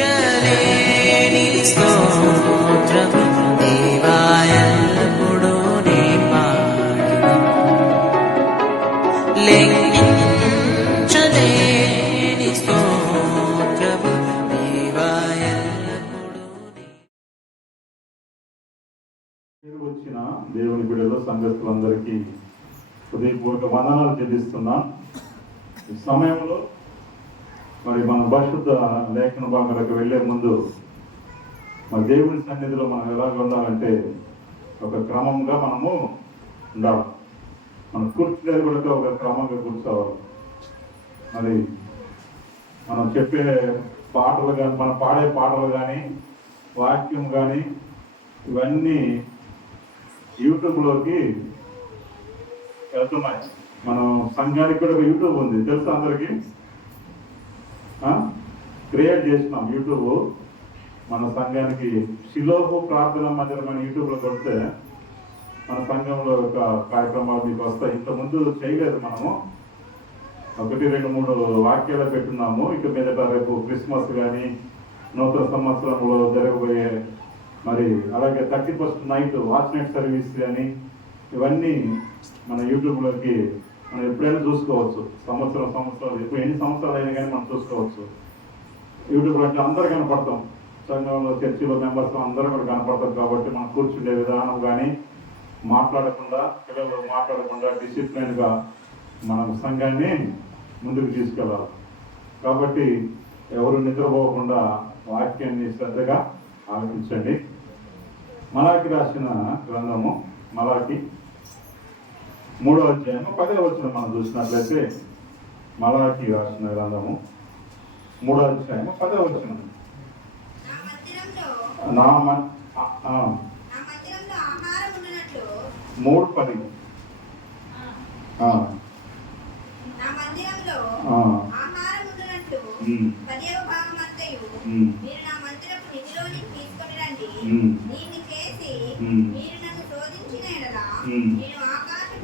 లెక్కించలేని స్తోత్రము దేవా ఎల్లప్పుడూ నీ పాడెదను. లెక్కించలేని స్తోత్రము దేవా ఎల్లప్పుడూ వచ్చిన దేవుని బిడ్డలు సంఘస్థులందరికీ హృదయపూర్వక వందనాలు చెల్లిస్తున్నా. ఈ సమయంలో మరి మన పరిశుద్ధ లేఖన భాగాలకు వెళ్లే ముందు మన దేవుని సన్నిధిలో మనం ఎలాగ ఉండాలంటే ఒక క్రమంగా మనము ఉండాలి. మన కూర్చునేది కూడా ఒక క్రమంగా కూర్చోవాలి. మరి మనం చెప్పే పాటలు కానీ మనం పాడే పాటలు కానీ వాక్యం కానీ ఇవన్నీ యూట్యూబ్లోకి వెళ్తున్నాయి. మనం సంఘానికి కూడా యూట్యూబ్ ఉంది, తెలుసా అందరికీ? క్రియేట్ చేసినాం యూట్యూబ్. మన సంఘానికి శిలోహు ప్రార్థన మందిరం అని యూట్యూబ్లో కొడితే మన సంఘంలో ఒక కార్యక్రమాలు మీకు వస్తాయి. ఇంతకుముందు చేయలేదు, మనము 1, 2, 3 వాక్యాలు పెట్టున్నాము. ఇక మీదట రేపు క్రిస్మస్ కానీ నూతన సంవత్సరంలో జరగబోయే మరి అలాగే 31st night watch night service కానీ ఇవన్నీ మన యూట్యూబ్లోకి మనం ఎప్పుడైనా చూసుకోవచ్చు. సంవత్సరాలు ఇప్పుడు ఎన్ని సంవత్సరాలు అయినా కానీ మనం చూసుకోవచ్చు. యూట్యూబ్లో అంటే అందరూ కనపడతాం, సంఘంలో చర్చిలో మెంబర్స్ అందరూ కూడా కనపడతాం. కాబట్టి మనం కూర్చుండే విధానం కానీ మాట్లాడకుండా, పిల్లలు మాట్లాడకుండా డిసిప్లిన్గా మనం సంఘాన్ని ముందుకు తీసుకెళ్ళాలి. కాబట్టి ఎవరు నిద్రపోకుండా వాక్యాన్ని శ్రద్ధగా ఆలోచించండి. మలాకి రాసిన గ్రంథము మలాకి 3వ అధ్యాయము 10వ వచనం మనం చూసినట్లయితే, మలాకి రాసిన గ్రంథము 3వ అధ్యాయము 10వ వచనం. 3:10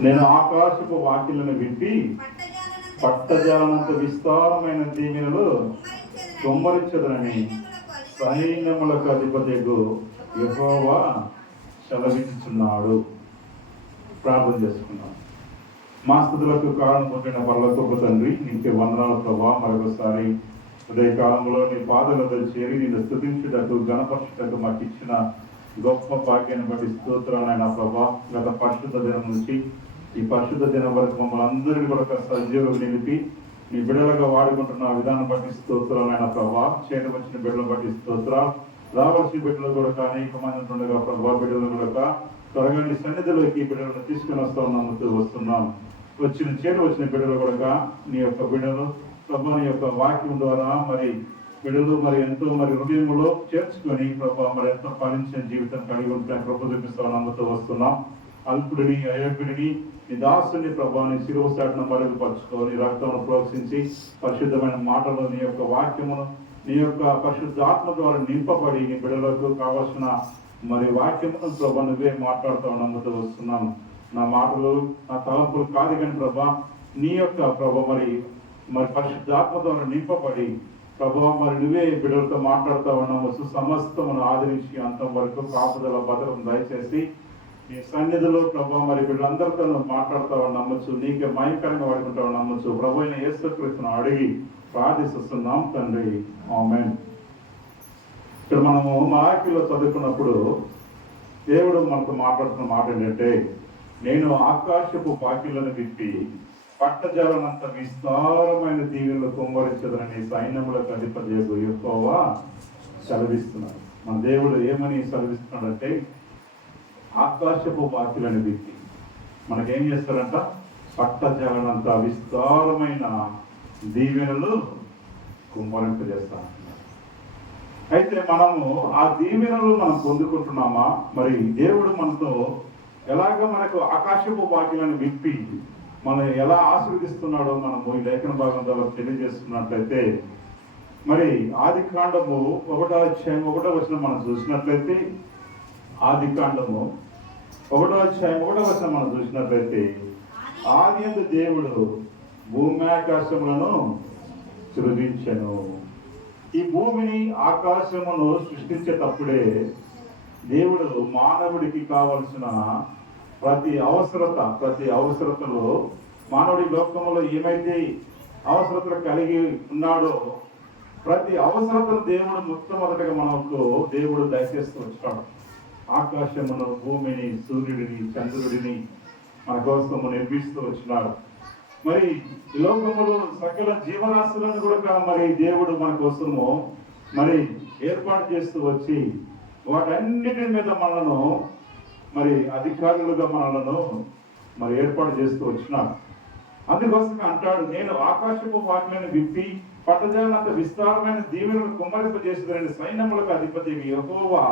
నేను ఆకాశపు వాకిలను విప్పి పట్టజాలనంత విస్తారమైన దీవెనలు కుమ్మరించదనని సైన్యములకు అధిపతియగు యెహోవా సెలవిస్తున్నాడు. ప్రార్థన చేసుకున్నాం. మా స్థుతులకు కారణం పొందిన పరలోకపు తండ్రి, నీకే వందనాలు ప్రభా. మరొకసారి ఉదయకాలంలో నీ పాదలతో చేరి నిన్ను స్తుతించుటకు, గణపరచుటకు మాకు ఇచ్చిన గొప్ప భాగ్యాన్ని బట్టి స్తోత్రాలైన ప్రభా. గత పరిశుద్ధ దినం నుంచి ఈ పరిశుద్ధ దినం వరకు మమ్మల్ని అందరినీ కూడా సజీవులు నిలిపి నీ బిడ్డలుగా వాడుకుంటున్న విధానం బట్టి స్తోత్రాలైన ప్రభా. చేతి వచ్చిన బిడ్డలను బట్టి స్తోత్రాలు. రావాల్సిన బిడ్డలు కూడా అనేక మంది ఉండగా ప్రభా, బిడ్డలు కూడా త్వరగా నీ సన్నిధిలోకి బిడ్డలను తీసుకుని వస్తున్నాం. వచ్చిన బిడ్డలు కూడా నీ యొక్క బిడ్డలు ప్రభా నీ యొక్క వాక్యం ద్వారా మరి బిడ్డలు మరి ఎంతో మరి హృదయంలో చేర్చుకొని ప్రభా మరి ఎంతో ఫలించిన జీవితం కలిగి ఉంటాయి. కృప చూపిస్తావు నమ్ముతూ వస్తున్నాం. అల్పుడిని అయోగ్యుడిని నీ దాసుని ప్రభా నీ శిరోసాటిన మరుగుపరుచుకో. నీ రక్తమును ప్రోక్షించి పరిశుద్ధమైన మాటలు నీ యొక్క వాక్యమును నీ యొక్క పరిశుద్ధాత్మ ద్వారా నింపబడి నీ బిడ్డలకు కావాల్సిన మరి వాక్యమును ప్రభా నువ్వే మాట్లాడుతావు నమ్ముతూ వస్తున్నాను. నా మాటలు నా తలంపులు కాదు కానీ ప్రభా నీ యొక్క ప్రభా మరి పరిశుద్ధాత్మ ద్వారా నింపబడి ప్రభా మరి నువ్వే బిడ్డలతో మాట్లాడుతూ ఉన్నాము. సమస్తమును ఆదరించి అంతం వరకు కాపుదల భద్రం దయచేసి నీ సన్నిధిలో ప్రభా మరి బిడ్డలందరితో మాట్లాడుతావు నమ్మచ్చు. నీకే మయంకరంగా వాడుకుంటావు నమ్మచ్చు. ప్రభు అయిన యేసుక్రీస్తును అడిగి ప్రార్థిస్తున్నాం తండ్రి, ఆమేన్. ఇక్కడ మనము మలాకీలో చదువుకున్నప్పుడు దేవుడు మనకు మాట్లాడుతున్న మాట ఏంటంటే, నేను ఆకాశపు వాకిళ్లను విప్పి పట్టజాలనంత విస్తారమైన దీవెనలు కుమ్మరించదనని సైన్యములకు అధిపతియగు యెహోవా సెలవిస్తున్నాడు. మన దేవుడు ఏమని సెలవిస్తున్నాడంటే, ఆకాశపు వాకిళ్లను విప్పి మనకేం చేస్తారంట? పట్టజాలనంత విస్తారమైన దీవెనలు కుమ్మరింపజేస్తాను. అయితే మనము ఆ దీవెనలు మనం పొందుకుంటున్నామా? మరి దేవుడు మనతో ఎలాగ మనకు ఆకాశపు వాకిళ్లను విప్పి మనం ఎలా ఆశీర్వదిస్తున్నాడో మనము ఈ లేఖన భాగం ద్వారా తెలియజేస్తున్నట్లయితే, మరి ఆది కాండము 1వ అధ్యాయం 1వ వచనం మనం చూసినట్లయితే, ఆది కాండము 1వ అధ్యాయం 1వ వచనం మనం చూసినట్లయితే, ఆదియందు దేవుడు భూమి ఆకాశములను సృజించెను. ఈ భూమిని ఆకాశమును సృష్టించేటప్పుడే దేవుడు మానవుడికి కావలసిన ప్రతి అవసరతలో మానవుడి లోకంలో ఏమైతే అవసరతలు కలిగి ఉన్నాడో ప్రతి అవసరతను దేవుడు మొట్టమొదటిగా మనకు దేవుడు దయచేస్తూ వచ్చాడు. ఆకాశమును, భూమిని, సూర్యుడిని, చంద్రుడిని మన కోసము నిర్మిస్తూ వచ్చినాడు. మరి ఈ లోకములో సకల జీవరాశులను కూడా మరి దేవుడు మన కోసము మరి ఏర్పాటు చేస్తూ వచ్చి వాటన్నిటి మీద మనలను మరి అధికారులుగా మనలను మరి ఏర్పాటు చేస్తూ వచ్చినాడు. అందుకోసమే అంటాడు, నేను ఆకాశపు వాటిని విప్పి పట్టజాలంత విస్తారమైన దీవెనలు కుమ్మరింపజేస్తుందని సైన్యములకు అధిపతి యెహోవా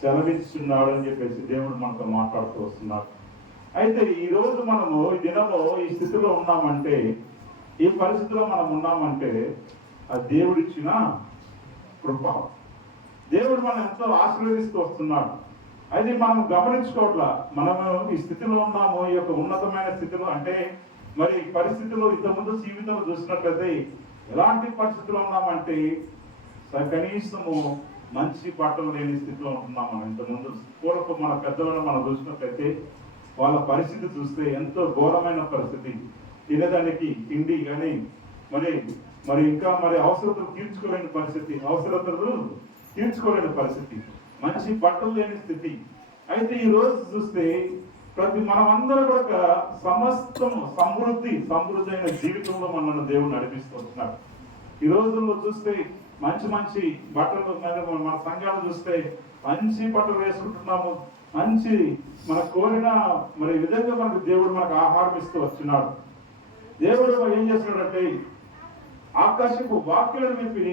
సెలవిస్తున్నాడు అని చెప్పేసి దేవుడు మనతో మాట్లాడుతూ వస్తున్నాడు. అయితే ఈ రోజు మనము ఈ దినము ఈ స్థితిలో ఉన్నామంటే, ఈ పరిస్థితిలో మనం ఉన్నామంటే ఆ దేవుడిచ్చిన కృప. దేవుడు మనం ఎంతో ఆశీర్వదిస్తూ వస్తున్నాడు. అయితే మనం గమనించుకోవట్లా, మనము ఈ స్థితిలో ఉన్నాము, ఈ యొక్క ఉన్నతమైన స్థితిలో అంటే మరి పరిస్థితుల్లో ఇంతకుముందు జీవితంలో చూసినట్లయితే ఎలాంటి పరిస్థితుల్లో ఉన్నామంటే కనీసము మంచి బట్టలు లేని స్థితిలో ఉంటున్నాం. మనం ఇంతకుముందు పూర్వపు మన పెద్దలను మనం చూసినట్లయితే వాళ్ళ పరిస్థితి చూస్తే ఎంతో ఘోరమైన పరిస్థితి. తినేదానికి తిండి కానీ మరి ఇంకా అవసరతలు తీర్చుకోలేని పరిస్థితి, మంచి బట్టలు లేని స్థితి. అయితే ఈ రోజు చూస్తే మనమందరం కూడా సమృద్ధి అయిన జీవితంలో మనల్ని దేవుడు నడిపిస్తూ వస్తున్నాడు. ఈ రోజుల్లో చూస్తే మంచి బట్టలు, మన సంఘాలు చూస్తే మంచి బట్టలు వేసుకుంటున్నాము. మంచి మన కోరిన విధంగా మనకు దేవుడు మనకు ఆహారం ఇస్తూ వచ్చినాడు. దేవుడు ఏం చేస్తున్నాడంటే ఆకాశపు వాక్యాలను విప్పి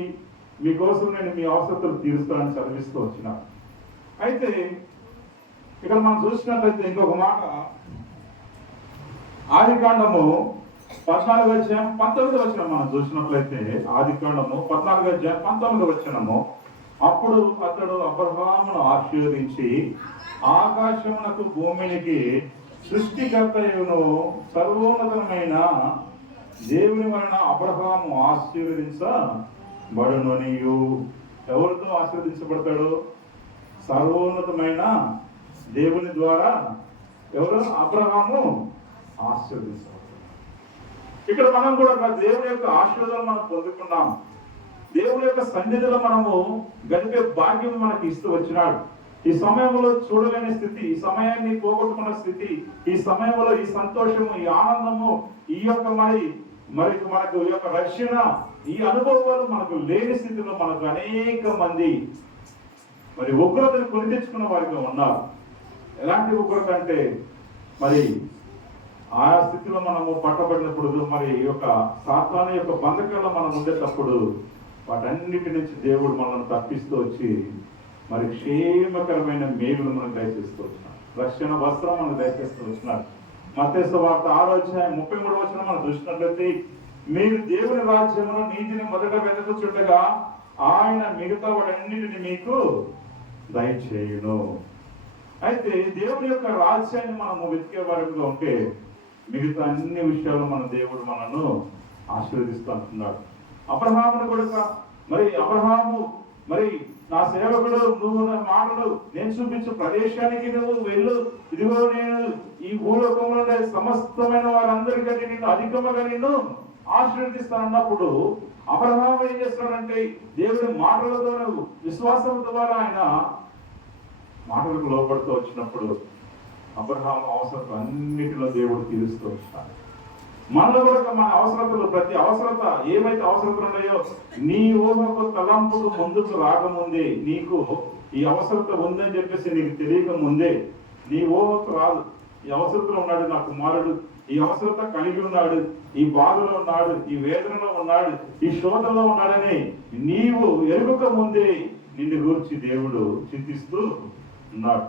మీకోసం నేను మీ అవసరతలు తీరుస్తానని చదివిస్తూ వచ్చినాడు. అయితే ఇక్కడ మనం చూసినట్లయితే ఇంకొక మాట, ఆదికాండము 14:19 మనం చూసినట్లయితే ఆదికాండము 14:19 అప్పుడు అతడు అబ్రహామును ఆశీర్వదించి ఆకాశమునకు భూమికి సృష్టికర్తయును సర్వోన్నతమైన దేవుని వలన అబ్రహాము ఆశీర్వదించబడుననియు. ఎవరితో ఆశీర్వదించబడతాడు? సర్వోన్నతమైన దేవుని ద్వారా ఎవరు? అబ్రహాము ఆశీర్వదించబడతాడు. ఇక్కడ మనం కూడా దేవుని యొక్క ఆశీర్వాదాలు మనం పొందుకున్నాం. దేవుని యొక్క సన్నిధిలో మనము గడిపే భాగ్యం మనకి ఇస్తూ వచ్చినాడు. ఈ సమయంలో చూడలేని స్థితి, ఈ సమయాన్ని పోగొట్టుకున్న స్థితి, ఈ సమయంలో ఈ సంతోషము, ఈ ఆనందము, ఈ యొక్క మనకు ఈ యొక్క రక్షణ, ఈ అనుభవాలు మనకు లేని స్థితిలో మనకు అనేక మంది ఉగ్రతను కొని తెచ్చుకున్న వారిగా ఉన్నారు. ఎలాంటి ఉగ్రత అంటే ఆయా స్థితిలో మనము పట్టబడినప్పుడు ఈ యొక్క సాతాను యొక్క బంధకాల్లో మనం ఉండేటప్పుడు వాటన్నిటి నుంచి దేవుడు మనల్ని తప్పిస్తూ వచ్చి క్షేమకరమైన మేలును మనం దయచేస్తూ వచ్చినాడు. రక్షణ వస్త్రం మనం దయచేస్తూ వచ్చినాడు. మత్తయి సువార్త 6:33 మనం చూసినట్లయితే మీరు దేవుని రాజ్యమును నీతిని మొదట వెతుకుచుండగా ఆయన మిగతా వాటన్నిటిని మీకు దయచేయును. అయితే దేవుని యొక్క రాజ్యాన్ని మనము వెతికే వారిగా ఉంటే మిగతా అన్ని విషయాలు మన దేవుడు మనను ఆశీర్వదిస్తూ అంటున్నాడు. అబ్రహామును కూడా అబ్రహాము నా సేవకుడు, నువ్వు నా మాటలు నేను చూపించు ప్రదేశానికి నువ్వు వెళ్ళు, ఇదిగో నేను ఈ భూలోకంలో సమస్తమైన వారందరికంటే నిన్ను అధికముగా నేను ఆశీర్వదిస్తానన్నప్పుడు అబ్రహాము ఏం చేస్తున్నాడంటే దేవుడి మాటలతో విశ్వాసం ద్వారా ఆయన మాటలకు లోపడుతూ వచ్చినప్పుడు అబ్రహాము అవసరతలు అన్నిటిలో దేవుడు తీరుస్తూ వచ్చినాడు. మనలో కూడా మన అవసరతలు, ప్రతి అవసరత ఏవైతే అవసరతలు ఉన్నాయో నీ ఊహకు తలంపుకు ముందుకు రాకముందే, నీకు ఈ అవసరత ఉందని చెప్పేసి నీకు తెలియక ముందే, నీ ఊహకు రాదు ఈ అవసరతలో ఉన్నాడు నా కుమారుడు, ఈ అవసరత కలిగి ఉన్నాడు, ఈ బాధలో ఉన్నాడు, ఈ వేదనలో ఉన్నాడు, ఈ శోధనలో ఉన్నాడని నీవు ఎరుగక ముందే నిన్ను గురించి దేవుడు చింతిస్తూ ఉన్నాడు.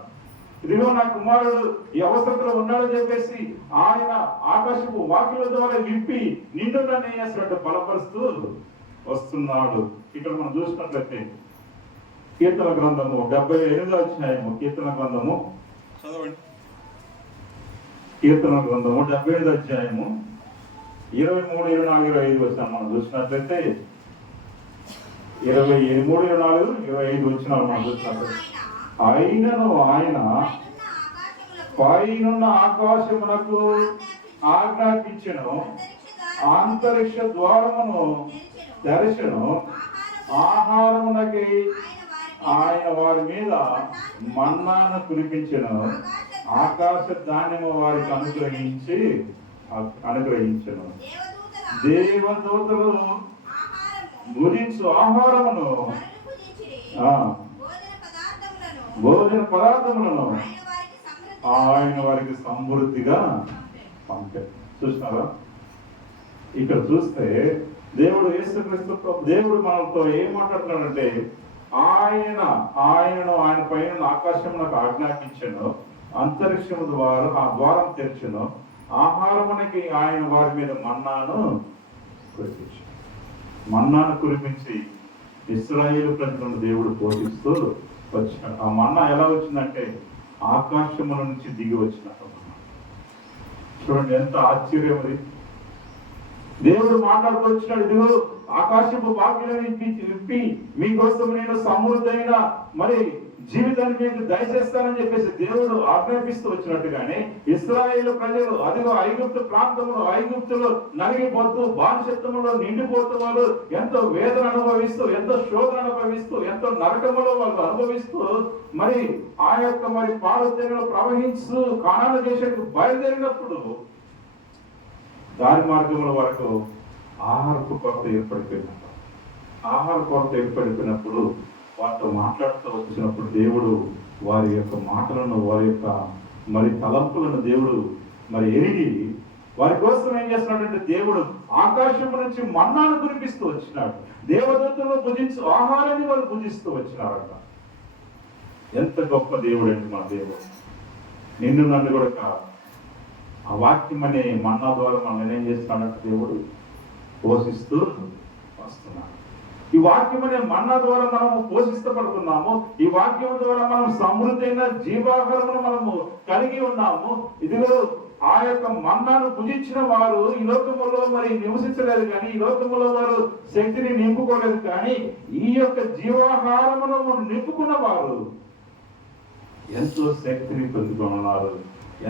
ఇదిగో నా కుమారుడు ఈ అవసరంలో ఉన్నాడని చెప్పేసి ఆయన ఆకాశపు వాక్యుల ద్వారా విప్పి నిన్ను నన్ను చేసినట్టు బలపరుస్తూ వస్తున్నాడు. ఇక్కడ మనం చూసినట్లయితే కీర్తన గ్రంథము 78 కీర్తన గ్రంథము చదవండి. కీర్తన గ్రంథము 78 23, 24, 25 మనం చూసినట్లయితే 23, 24, 25 వచ్చినారు మనం చూసినప్పుడు. అయినను ఆయన పైనున్న ఆకాశమునకు ఆజ్ఞాపించెను, అంతరిక్ష ద్వారమును తెరచెను, ఆహారమునకి ఆయన వారి మీద మన్నాను కురిపించెను, ఆకాశ ధాన్యము వారికి అనుగ్రహించెను. దేవదూతలు భుజించు ఆహారమును భోజన పదార్థములను ఆయన వారికి సమృద్ధిగా పంపారు. చూసినారా? ఇక్కడ చూస్తే దేవుడు యేసుక్రీస్తు దేవుడు మనతో ఏం మాట్లాడుతున్నాడంటే, ఆయనను ఆయన పైన ఆకాశం నాకు ఆజ్ఞాపించను, అంతరిక్షము ద్వారా ఆ ద్వారం తెరచను, ఆహారమునికి ఆయన వారి మీద మన్నాను కురిపించి ఇశ్రాయేలు ప్రజలను దేవుడు పోషిస్తూ వచ్చాడు. ఆ మన్నా ఎలా వచ్చిందంటే ఆకాశముల నుంచి దిగి వచ్చినట్టు. చూడండి ఎంత ఆశ్చర్యం అది. దేవుడు మాట్లాడుతూ వచ్చినాడు, ఇదిగో ఆకాశపు వాక్యాలను విప్పి మీకోసం నేను సమృద్ధైన మరి జీవితాన్ని మీకు దయచేస్తానని చెప్పేసి దేవుడు ఆజ్ఞాపిస్తూ వచ్చినట్టుగానే ఇశ్రాయేలు ప్రజలు అదిగో ఐగుప్తులో నలిగిపోతూ బానిసత్వంలో నిండిపోతూ వాళ్ళు ఎంతో వేదన అనుభవిస్తూ, ఎంతో శోధన అనుభవిస్తూ, ఎంతో నరకములో వాళ్ళు అనుభవిస్తూ మరి ఆ యొక్క మరి పాలు తెరలు ప్రవహిస్తూ కానాను దేశానికి బయలుదేరినప్పుడు దారి మార్గముల వరకు ఆహారపు కొరత ఏర్పడిపోయినప్పుడు వారితో మాట్లాడుతూ వచ్చినప్పుడు దేవుడు వారి యొక్క మాటలను, వారి యొక్క మరి తలంపులను దేవుడు మరి ఎరిగి వారి కోసం ఏం చేస్తున్నాడంటే దేవుడు ఆకాశం నుంచి మన్నాను కురిపిస్తూ వచ్చినాడు. దేవదూతలు భుజించు ఆహారాన్ని వారు భుజిస్తూ వచ్చినారట. ఎంత గొప్ప దేవుడు అండి మన దేవుడు. నిన్ను నన్ను కూడా ఆ వాక్యం అనే మన్నా ద్వారా మనం ఏం చేస్తున్నాడంటే దేవుడు పోషిస్తూ వస్తున్నాడు. ఈ వాక్యం అనే మన్నా ద్వారా మనము పోషిస్తపడుతున్నాము. ఈ వాక్యం ద్వారా మనం సమృద్ధైన జీవాహారమును మనము కలిగి ఉన్నాము. ఇదిగో ఆ యొక్క మన్నాను భుజించిన వారు ఈ లోకములో మరి నివసించలేదు, కానీ ఈ లోకములో వారు శక్తిని నింపుకోలేదు, కానీ ఈ యొక్క జీవాహారమును నింపుకున్న వారు ఎంతో శక్తిని పొందుకున్నారు,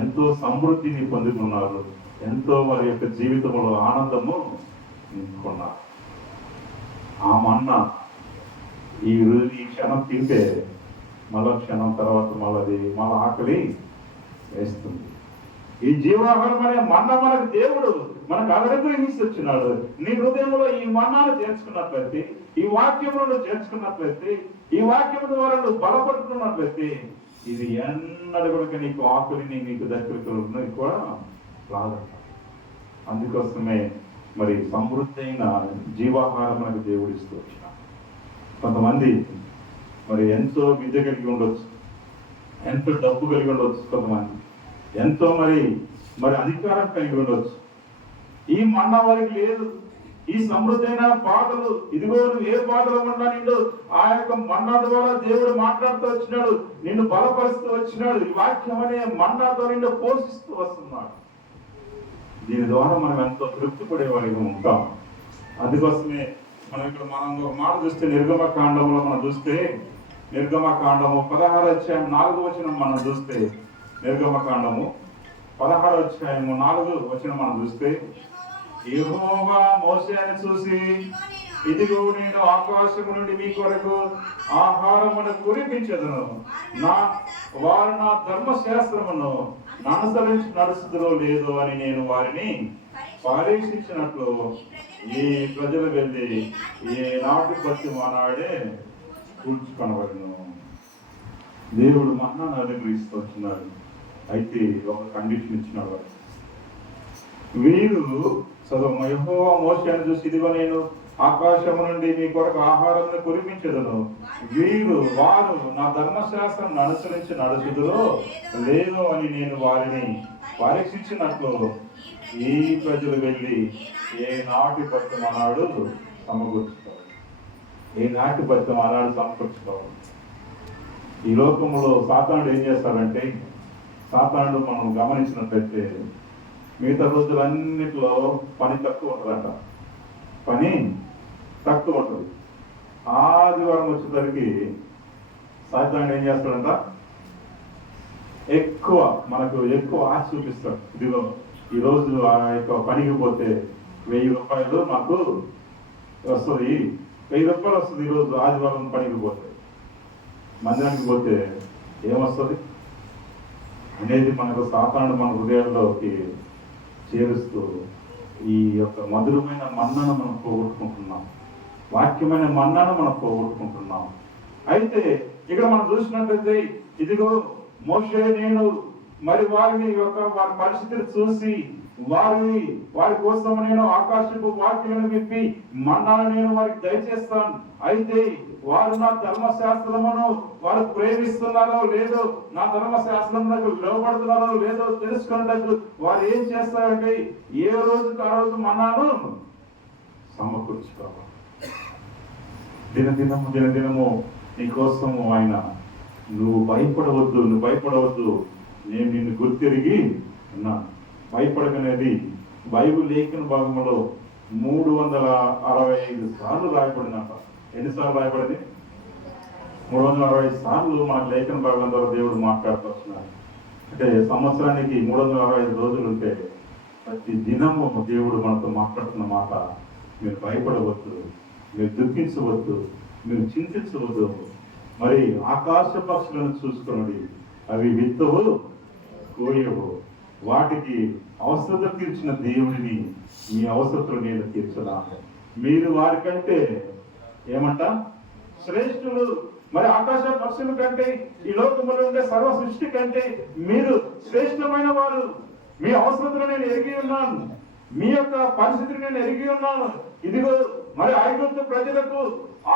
ఎంతో సమృద్ధిని పొందుకున్నారు, ఎంతో వారి యొక్క జీవితంలో ఆనందము నింపుకున్నారు. ఆ మన్నా ఈ క్షణం తింటే మళ్ళా క్షణం తర్వాత మళ్ళీ ఆకలి వేస్తుంది. ఈ జీవాహారం అనే మన్నా మనకు దేవుడు మనకు అనుగ్రహించి వచ్చినాడు. నీ హృదయంలో ఈ మన్నాను చేర్చుకున్నట్లయితే, ఈ వాక్యములను చేర్చుకున్నట్లయితే, ఈ వాక్యము ద్వారా నువ్వు బలపడుతున్నట్లయితే ఇది ఎన్నడూ కూడా నీకు ఆకలిని నీకు దగ్గరికి కూడా రాదంట. అందుకోసమే మరి సమృద్ధైన జీవాహారం మనకు దేవుడు ఇస్తూ వచ్చినాడు. కొంతమంది మరి ఎంతో విద్య కలిగి ఉండొచ్చు, ఎంతో డబ్బు కలిగి ఉండొచ్చు, కొంతమంది ఎంతో మరి అధికారం కలిగి ఉండొచ్చు. ఈ మన్నా వారికి లేదు. ఈ సమృద్ధైన బాధలు, ఇదిగో నువ్వు ఏ బాధలో ఉన్నా నిన్ను ఆ యొక్క మన్నా ద్వారా దేవుడు మాట్లాడుతూ వచ్చినాడు, నిన్ను బలపరుస్తూ వచ్చినాడు. ఈ వాక్యం అనే మన్నాతో నిన్ను పోషిస్తూ వస్తున్నాడు. దీని ద్వారా మనం ఎంతో తృప్తి పడేవాడిగా ఉంటాం. అందుకోసమే మనం ఒక మాట చూస్తే నిర్గమకాండంలో మనం చూస్తే నిర్గమకాండము 16:4 మనం చూస్తే నిర్గమకాండము 16:4 మనం చూస్తే యెహోవా మోషేను చూసి, ఇదిగో నేను ఆకాశము నుండి మీ కొరకు ఆహారమును కురిపించెదను, వారు నా ధర్మశాస్త్రమును అనుసరించి నడుచుదురో లేదో అని నేను వారిని పరీక్షించినట్లు ఈ ప్రజలు వెళ్ళి ఏ నాటి పత్తి మానాడే కూర్చుకొనవలను. దేవుడు మన్నాను అనుగ్రహిస్తూ వచ్చినాడు. అయితే ఒక కండిషన్ ఇచ్చినాడు. వీరు యెహోవా మోషేను చూసి, ఇదిగో నేను ఆకాశము నుండి మీ కొరకు ఆహారాన్ని కురిపించదును, వారు నా ధర్మశాస్త్రం అనుసరించి నడుచుదురో లేదో అని నేను వారిని పరీక్షించినట్లు ఈ ప్రజలు వెళ్ళి ఏ నాటి పత్యం అన్నాడు సమకూర్చుకోవాలి. ఏ నాటి పత్యం అన్నాడు సమకూర్చుకోవాలి. ఈ లోకంలో సాతానుడు ఏం చేస్తాడంటే, సాతానుడు మనం గమనించినట్లయితే మిగతా రోజులన్నిటిలో పని తక్కువ ఉంటుందంట. పని తక్కువ ఉంటుంది. ఆదివారం వచ్చేసరికి సాయంత్రం ఏం చేస్తాడంట, మనకు ఎక్కువ ఆశ చూపిస్తాడు. ఇదిగో ఈరోజు ఆ యొక్క పనికి పోతే 1000 రూపాయలు మాకు వస్తుంది, 1000 రూపాయలు వస్తుంది ఈరోజు ఆదివారం పనికి పోతే. మందిరానికి పోతే ఏమొస్తుంది అనేది మనకు సాతానుడు మన హృదయాల్లోకి చేరుస్తూ ఈ యొక్క మధురమైన మన్నాను మనం పోగొట్టుకుంటున్నాం, వాక్యమైన మన్నాను మనం పోగొట్టుకుంటున్నాం. అయితే ఇక్కడ మనం చూసినట్లయితే ఇదిగో మోషే నేను మరి వారి పరిస్థితిని చూసి వారి కోసం నేను ఆకాశపు వాక్యాలను విప్పి మన్నాను నేను వారికి దయచేస్తాను. అయితే వారు నా ధర్మశాస్త్రమును వారు ప్రేమిస్తున్నారో లేదో, నా ధర్మశాస్త్రములకు లోబడుతున్నారో లేదో తెలుసుకున్నట్టు వారు ఏం చేస్తారంటే ఏ రోజుకి ఆ రోజు మన్నాను సమకూర్చుకోవాలి. దినదినము నీ కోసము ఆయన నువ్వు భయపడవద్దు, నేను నిన్ను గుర్తిరిగి ఉన్నాను. భయపడకనేది బైబిల్ లేఖన భాగంలో 365 సార్లు రాయబడినట. ఎన్నిసార్లు రాయబడింది? 365 సార్లు మన లేఖన భాగం ద్వారా దేవుడు మాట్లాడుతూ వస్తున్నారు. అంటే సంవత్సరానికి 365 రోజులు ఉంటే ప్రతి దినము దేవుడు మనతో మాట్లాడుతున్న మాట, మీరు భయపడవద్దు, మీరు దుఃఖించవద్దు, మీరు చింతించవద్దు. మరి ఆకాశ పక్షులను చూసుకున్నది, అవి విత్తవు కోయవు, వాటికి అవసరత తీర్చిన దేవుడిని మీ అవసరతలు నేను తీర్చదా. మీరు వారికంటే ఏమంట శ్రేష్ఠులు. మరి ఆకాశ పక్షుల కంటే ఈ లోకములో ఉండే సర్వ సృష్టి కంటే మీరు శ్రేష్టమైన వారు. మీ అవసరతలు నేను ఎరిగి ఉన్నాను, మీ యొక్క పరిస్థితిని నేను ఎరిగి ఉన్నాను. ఇదిగో మరి ఐగుప్తు ప్రజలకు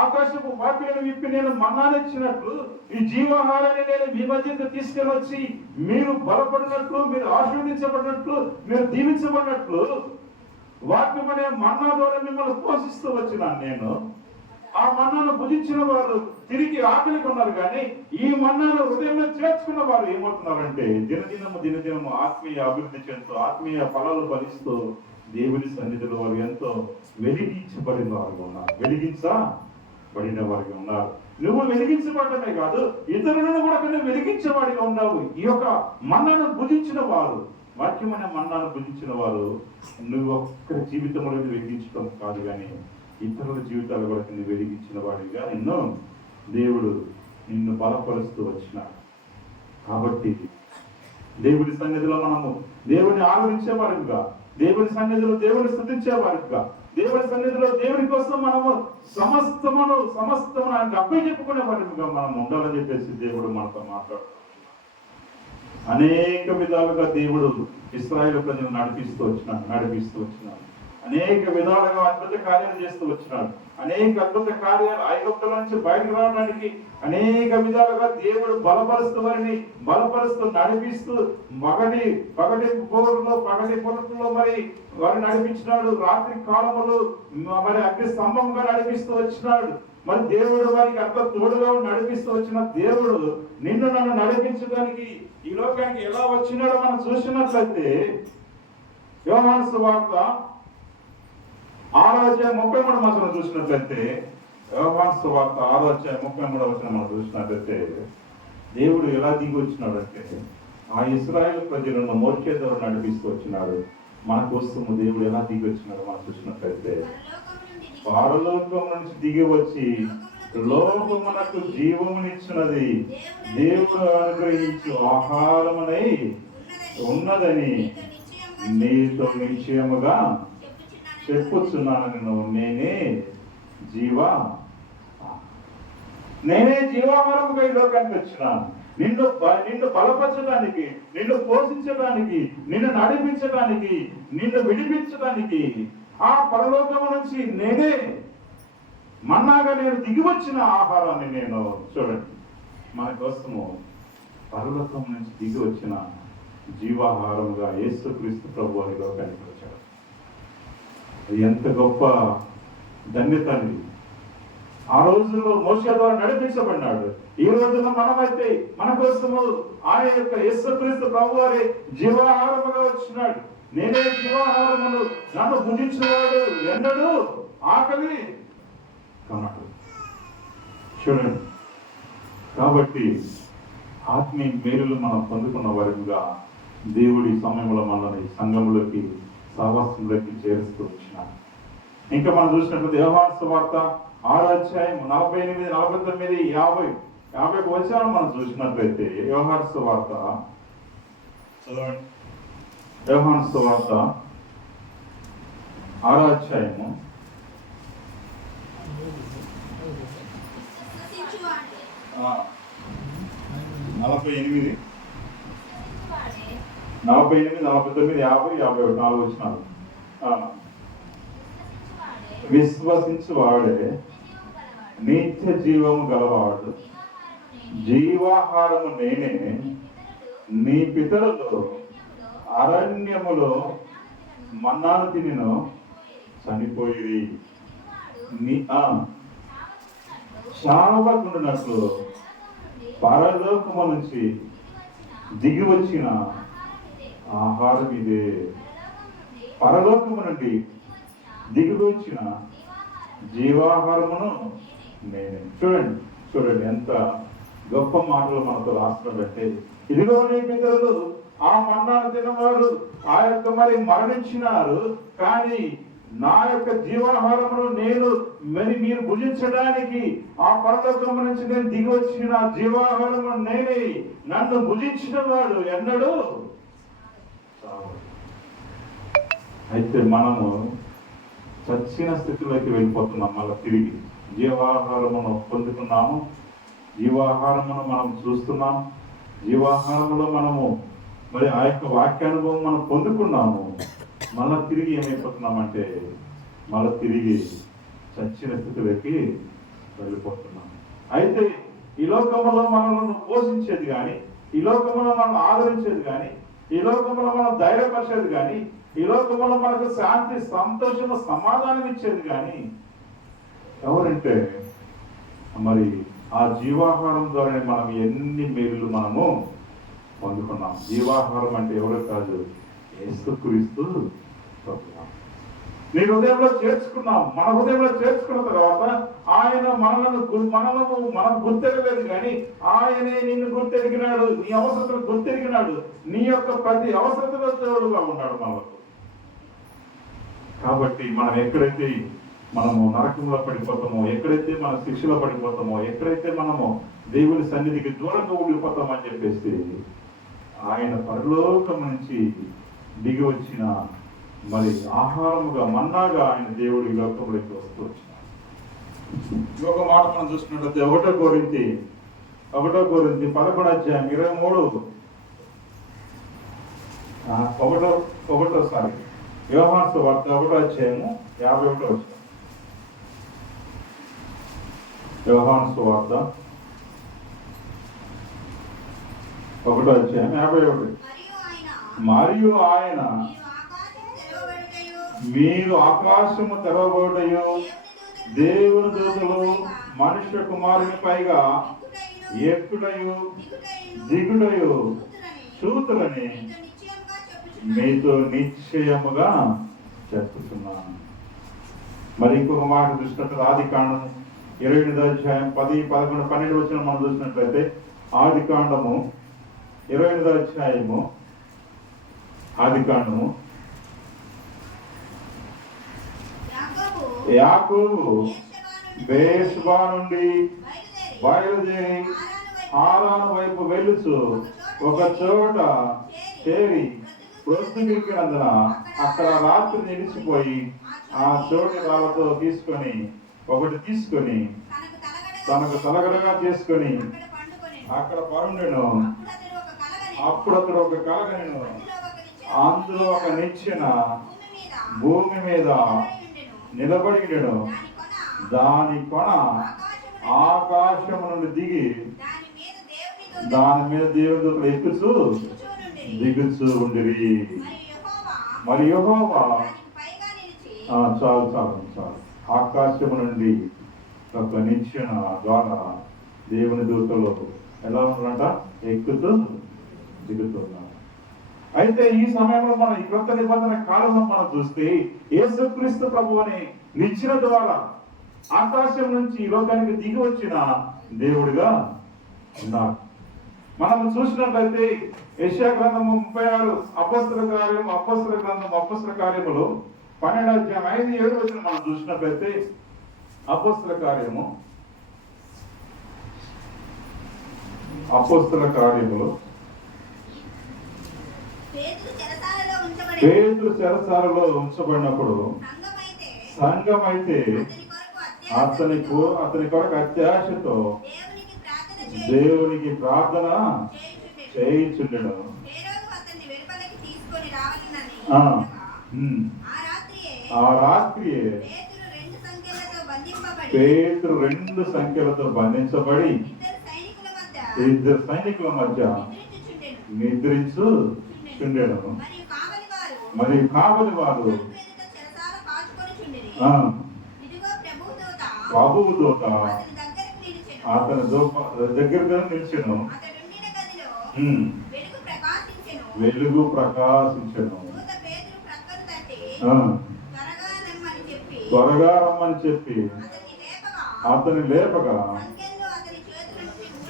ఆకాశపు వాక్యాలను విప్పి నేను మన్నానిచ్చినట్లు ఈ జీవాహారాన్ని నేను మీ మధ్యకు తీసుకొని వచ్చి మీరు బలపడినట్లు, మీరు ఆశీర్వదించబడినట్లు, మీరు దీవించబడినట్లు వాక్యం అనే మన్నా ద్వారా మిమ్మల్ని పోషిస్తూ వచ్చినాను నేను. ఆ మన్నాను భుజించిన వారు తిరిగి ఆకలి కొన్నారు, కానీ ఈ మన్నాను హృదయంలో చేర్చుకున్న వారు ఏమవుతున్నారంటే దినదినము ఆత్మీయ అభివృద్ధి చెందుతూ, ఆత్మీయ ఫలాలు ఫలిస్తూ దేవుని సన్నిధిలో వారు ఎంతో వెలిగించబడిన వారుగా ఉన్నారు, వెలిగించబడిన వారిగా ఉన్నారు. నువ్వు వెలిగించబడటమే కాదు, ఇతరులను కూడా నువ్వు వెలిగించేవాడిగా ఉన్నావు. ఈ యొక్క మన్నాను భుజించిన వారు, వాక్యమైన మన్నాను భుజించిన వారు నువ్వు ఒక్క జీవితంలో వెలిగించడం కాదు, కానీ ఇతరుల జీవితాలు కూడా నువ్వు వెలిగించిన వాడిగా ఎన్నో దేవుడు నిన్ను బలపరుస్తూ వచ్చినాడు. కాబట్టి దేవుడి సన్నిధిలో మనము దేవుని ఆదరించే వారిగా, దేవుని సన్నిధిలో దేవుని స్తుతించే వారిగా, దేవుని సన్నిధిలో దేవుని కోసం మనము సమస్తమును ఆయనకు అప్పచెప్పుకునే వారిగా మనం ఉండాలని చెప్పేసి దేవుడు మనతో మాట్లాడుతున్నాడు. అనేక విధాలుగా దేవుడు ఇశ్రాయేలు ప్రజలను నడిపిస్తూ వచ్చినాడు. అనేక విధాలుగా అద్భుత కార్యాలు చేస్తూ వచ్చినాడు. అనేక అద్భుత కార్యాలు ఐగుప్తుల నుంచి బయటకు రావడానికి అనేక విధాలుగా దేవుడు బలపరుస్తూ నడిపిస్తూ పగటి పొరలో మరి వారిని నడిపించినాడు. రాత్రి కాలములు మరి అగ్ని స్తంభంగా నడిపిస్తూ వచ్చినాడు. మరి దేవుడు వారికి అంత తోడుగా నడిపిస్తూ వచ్చిన దేవుడు నిన్ను నన్ను నడిపించడానికి ఈ లోకానికి ఎలా వచ్చినాడో మనం చూసినట్లయితే యోహాను సువార్త 6:33 చూసినట్లయితే, యోహాను సువార్త 6:33 మనం చూసినట్లయితే దేవుడు ఎలా దిగి వచ్చినాడంటే ఆ ఇశ్రాయేలు ప్రజలను మోషే ద్వారా నడిపిస్తూ వచ్చినాడు. మన కోసం దేవుడు ఎలా దిగి వచ్చినాడు మనం చూసినట్లయితే, పరలోకం నుంచి దిగి వచ్చి లోకమునకు జీవమునిచ్చినది దేవుడు అనుగ్రహించు ఆహారమునై ఉన్నదని నీతో నిశ్చయముగా చెప్పుచున్నాను. నేనే జీవాహారముగా ఈ లోకానికి వచ్చినాను. నిన్ను బలపరచడానికి, నిన్ను పోషించడానికి, నిన్ను నడిపించడానికి, నిన్ను విడిపించడానికి ఆ పరలోకము నుంచి నేనే మన్నాగా నేను దిగి వచ్చిన ఆహారాన్ని నేను చూడండి మన కోసము పరలోకం నుంచి దిగి వచ్చిన జీవాహారముగా యేసుక్రీస్తు ప్రభు అని లోకానికి వచ్చాడు. ఎంత గొప్ప ధన్యత అండి. ఆ రోజుల్లో మోషే ద్వారా నడిపించబడినాడు. ఈ రోజుల్లో మనమైతే మన కోసము ఆయన యొక్క యేసుక్రీస్తు ప్రభు వారి జీవాహారముగా వచ్చినాడు. నేనే జీవాహారమును, నన్ను భుజించినవాడు ఎన్నడూ ఆకలి కనడు. చూడండి, కాబట్టి ఆత్మీయ మేలులు మనం పొందుకున్న వారిగా దేవుడి సమయంలో మనల్ని సంఘములోకి సహవాసంలోకి చేరుస్తూ వచ్చినారు. ఇంకా మనం చూసినట్లయితే యోహాను సువార్త 6వ అధ్యాయం 48, 49, 50 వచనాలు మనం చూసినట్లయితే యోహాను సువార్త చదవండి. యోహాను సువార్త 6వ అధ్యాయము 48, 49, 50, 51 4 వచనాలు. విశ్వసించు వాడే నిత్య జీవము గలవాడు, జీవాహారము నేనే. నీ పితరులు అరణ్యములో మన్నాను తినిను, చనిపోయి చావకుండునట్లు పరలోకము నుంచి దిగి వచ్చిన ఆహారం ఇదే. పరలోకము నుండి దిగి వచ్చిన జీవాహారమును నేనే. చూడండి ఎంత గొప్ప మాటలు మనతో రాస్తున్నట్టే. ఇదిగో నీ పితరులు ఆ మన్నాను తినవారు ఆ యొక్క మరణించినారు, కానీ నా యొక్క జీవాహారమును నేను మీరు భుజించడానికి ఆ పరలోకము నుంచి నేను దిగి వచ్చిన జీవాహారము నేనే. నన్ను భుజించిన వాడు ఎన్నడూ. అయితే మనము చచ్చిన స్థితిలోకి వెళ్ళిపోతున్నాం. మళ్ళీ తిరిగి జీవాహారమును పొందుకున్నాము, జీవాహారమును మనం చూస్తున్నాం, జీవాహారములో మనము ఆ యొక్క వాక్యానుభవం మనం పొందుకున్నాము. మళ్ళీ తిరిగి ఏమైపోతున్నామంటే మళ్ళీ తిరిగి చచ్చిన స్థితిలోకి వెళ్ళిపోతున్నాం. అయితే ఈ లోకంలో మనల్ని పోషించేది కానీ, ఈ లోకంలో మనం ఆదరించేది కానీ, ఈ లోకంలో మనం ధైర్యపరిచేది కానీ, ఈ లోకంలో మనకు శాంతి, సంతోషము, సమాధానం ఇచ్చేది కానీ ఎవరంటే ఆ జీవాహారం ద్వారా మనం ఎన్ని మేలులు మనము పొందుకున్నాం. జీవాహారం అంటే ఎవరో కాదు, యేసుక్రీస్తు ప్రభువు. నీ హృదయంలో చేర్చుకున్నాం. మన హృదయంలో చేర్చుకున్న తర్వాత ఆయన మనం గుర్తెరగలేదు కానీ ఆయనే నిన్ను గుర్తెరిగినాడు, నీ అవసరతలు గుర్తెరిగినాడు, నీ యొక్క ప్రతి అవసరతలో తోడుగా ఉన్నాడు మనకు. కాబట్టి మనం ఎక్కడైతే మనము నరకంలో పడిపోతామో, ఎక్కడైతే మన శిక్షలో పడిపోతామో, ఎక్కడైతే మనము దేవుని సన్నిధికి దూరంగా ఉండిపోతామని చెప్పేసి ఆయన పరలోకం నుంచి దిగి వచ్చిన ఆహారముగా మన్నాగా ఆయన దేవుడి లోకంలోకి వస్తూ వచ్చినారు. ఇంకొక మాట మనం చూసుకున్నట్లయితే 1 కొరింథీ 11వ అధ్యాయం 23 యోహాను సువార్త 1వ అధ్యాయము 51వ వచనం. యోహాను సువార్త 1వ అధ్యాయం 51. మరియు ఆయన మీరు ఆకాశము తెరవబడయు దేవుని దూతలు మనుష్య కుమారుని పైగా ఎక్కుడయు దిగుడయు చూతులని మీతో నిశ్చయముగా చెప్తున్నాను. ఇంకొక మాట చూసినట్టు ఆదికాండం 28వ అధ్యాయం 10, 11, 12 వచనం మనం చూసినట్లయితే ఆదికాండము 28వ అధ్యాయము యాకోబు బేర్షెబా నుండి బయలుదేరి హారాను వైపు వెలుచు ఒక చోట చేరి ప్రొద్దుగిరికినందున అక్కడ రాత్రి నిలిచిపోయి ఆ చోటి రాళ్ళతో ఒకటి తీసుకొని తనకు తలగడగా చేసుకొని అక్కడ పండెను. అప్పుడు అక్కడ ఒక కలగనెను, అందులో ఒక నిచ్చెన భూమి మీద నిలబడినను, దాని కొన ఆకాశము నుండి దిగి దాని మీద దేవుని దూతలు ఎక్కుచూ దిగుచూ ఉండిరి. మరి యెహోవా చాలు ఆకాశము నుండి ఒక నిచ్చెన ద్వారా దేవుని దూతలు ఎలా ఉన్నారంట? ఎక్కుతూ దిగుతున్నారు. అయితే ఈ సమయంలో మనం ఈ కొత్త నిబంధన కాలంలో మనం చూస్తే యేసుక్రీస్తు ప్రభువుని నిచ్చెన ద్వారా ఆకాశం నుంచి ఈ లోకానికి దిగి వచ్చిన దేవుడిగా ఉన్నాడు. మనం చూసినట్లయితే యెషయా గ్రంథము 36 అపొస్తలుల కార్యములు 12:5-7 మనం చూసినట్లయితే అపొస్తలుల కార్యములు పేతురు చెరసాలలో ఉంచబడినప్పుడు సంఘమైతే అతని కొరకు అత్యాశతో దేవునికి ప్రార్థన చేయించుండెను. ఆ రాత్రి పేతురు 2 సంఖ్యలతో బంధించబడి ఇద్దరు సైనికుల మధ్య నిద్రించుచుండెను. మరియు కావలి వారు ప్రభువు దూత అతని దగ్గరగా నిలిచెను. వెలుగు ప్రకాశించెను. త్వరగా రమ్మని చెప్పి అతని లేపగా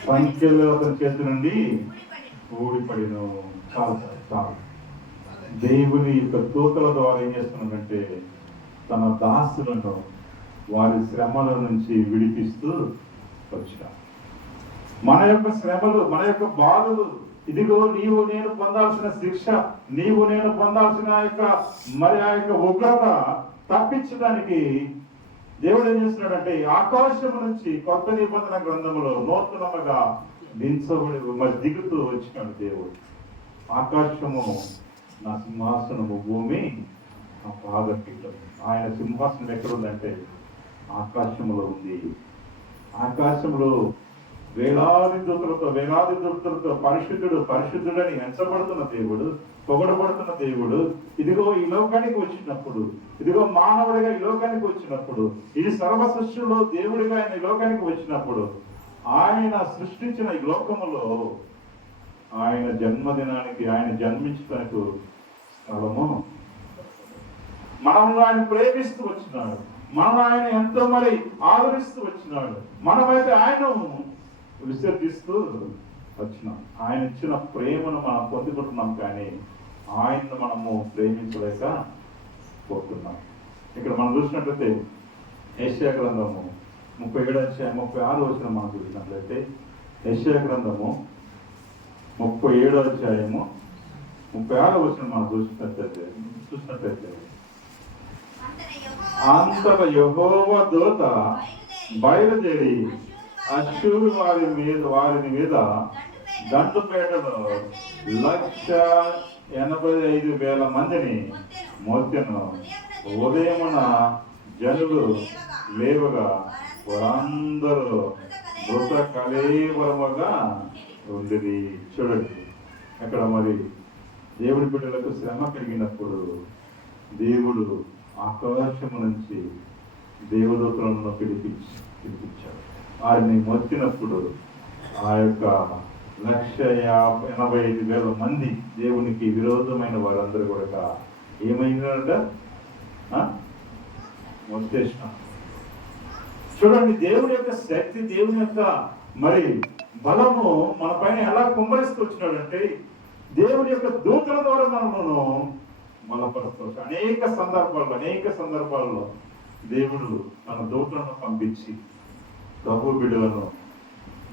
సంఖ్యలు అతని చేతి నుండి ఊడిపడిను. చాలు. దేవుని యొక్క దూతల ద్వారా ఏం చేస్తున్నాడంటే తన దాసులను వారి శ్రమల నుంచి విడిపిస్తూ వచ్చాడు. మన యొక్క శ్రమలు, మన యొక్క బాధలు, ఇదిగో నీవు నేను పొందాల్సిన శిక్ష, నీవు నేను పొందాల్సిన ఆ యొక్క ఉగ్రత తప్పించడానికి దేవుడు ఏం చేస్తున్నాడంటే ఆకాశం నుంచి కొత్త నిబంధన గ్రంథములో నూతనముగా దిగుతూ వచ్చినాడు దేవుడు. ఆకాశము నా సింహాసనము, భూమి నా పాదపీఠం. ఆయన సింహాసనం ఎక్కడుందంటే ఆకాశంలో ఉంది. ఆకాశంలో వేలాది దూతలతో పరిశుద్ధుడని ఎంచబడుతున్న దేవుడు, పొగడబడుతున్న దేవుడు ఇదిగో ఈ లోకానికి వచ్చినప్పుడు, ఇదిగో మానవుడిగా ఈ లోకానికి వచ్చినప్పుడు, ఇది సర్వ సృష్టిలో దేవుడిగా ఆయన ఈ లోకానికి వచ్చినప్పుడు, ఆయన సృష్టించిన ఈ లోకములో ఆయన జన్మదినానికి, ఆయన జన్మించడానికి స్థలము. మనల్ని ఆయన ప్రేమిస్తూ వచ్చినాడు, మనం ఆయన ఎంతో ఆదరిస్తూ వచ్చినాడు. మనమైతే ఆయన విసర్జిస్తూ వచ్చినాం. ఆయన ఇచ్చిన ప్రేమను మనం పొందుకుంటున్నాం, కానీ ఆయన్ను మనము ప్రేమించలేక పోతున్నాం. ఇక్కడ మనం చూసినట్లయితే యెషయా గ్రంథము 37:36 మనం చూసినట్లయితే యెషయా గ్రంథము 37:36 మనం చూసినట్లయితే అంతట యెహోవా దూత బయలుదేరి అష్షూరు వారిని మీద దండుపేటలో 185,000 మందిని మోసెను. ఉదయమున జనులు లేవగా వారందరూ మృత కళేవరముగా ఉండేది. చూడండి, అక్కడ దేవుడి బిడ్డలకు శ్రమ కలిగినప్పుడు దేవుడు ఆకాశము నుంచి దేవదూతలను పిలిపించాడు. వారిని మొత్తినప్పుడు ఆ యొక్క 185,000 మంది దేవునికి విరోధమైన వారందరూ కూడా ఏమైందంట మొత్తేసిన. చూడండి, దేవుని యొక్క శక్తి, దేవుని యొక్క బలము మన పైన ఎలా కుమ్మరిస్తూ వచ్చినాడంటే దేవుని యొక్క దూతల ద్వారా మనము బలపరుస్తూ అనేక సందర్భాల్లో దేవుడు తన దూతలను పంపించి ప్రభు బిడ్డలను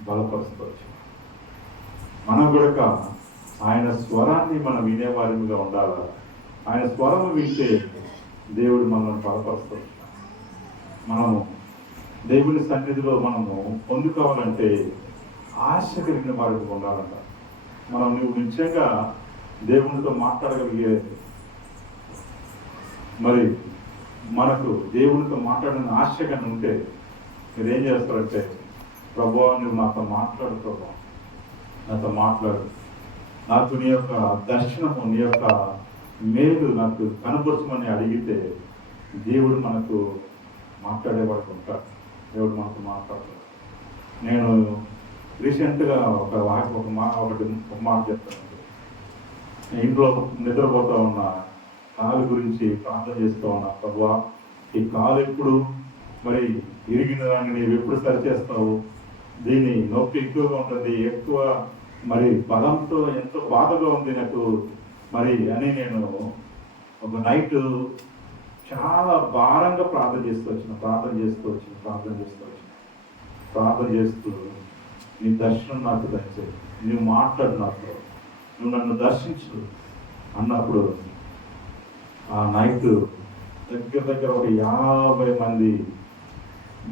బలపరుస్తవచ్చు. మనం కూడా ఆయన స్వరాన్ని మనం వినేవారిగా ఉండాలా. ఆయన స్వరము వింటే దేవుడు మనల్ని బలపరుస్తవచ్చు. మనము దేవుని సన్నిధిలో మనము పొందుకోవాలంటే ఆశ కలిగిన వారికి ఉండాలంట. నువ్వు నిజంగా దేవునితో మాట్లాడగలిగే మనకు దేవునితో మాట్లాడిన ఆశగా ఉంటే మీరేం చేస్తారంటే, ప్రభువా నువ్వు నాతో మాట్లాడు, నాకు నీ యొక్క దర్శనము, నీ యొక్క మేలు నాకు కనపరచమని అడిగితే దేవుడు మనకు మాట్లాడేవాడు ఉంటాడు. దేవుడు మనకు మాట్లాడతాడు. నేను రీసెంట్గా ఒక మాట చెప్తాను. ఇంట్లో నిద్రపోతా ఉన్నా కాలు గురించి ప్రార్థన చేస్తూ ఉన్నా, ప్రభువా ఈ కాలు ఎప్పుడు ఇరిగిన దాన్ని నీవు ఎప్పుడు సరిచేస్తావు, దీన్ని నొప్పి ఎక్కువగా ఉంటుంది, ఎక్కువ మరి బలంతో ఎంతో బాధగా ఉంది నాకు మరి అని నేను ఒక నైట్ చాలా భారంగా ప్రార్థన చేస్తూ నీ దర్శనం నాకు దయచేయి, నువ్వు మాట్లాడు నాతో, నువ్వు నన్ను దర్శించు అన్నప్పుడు ఆ నైట్ దగ్గర ఒక 50 మంది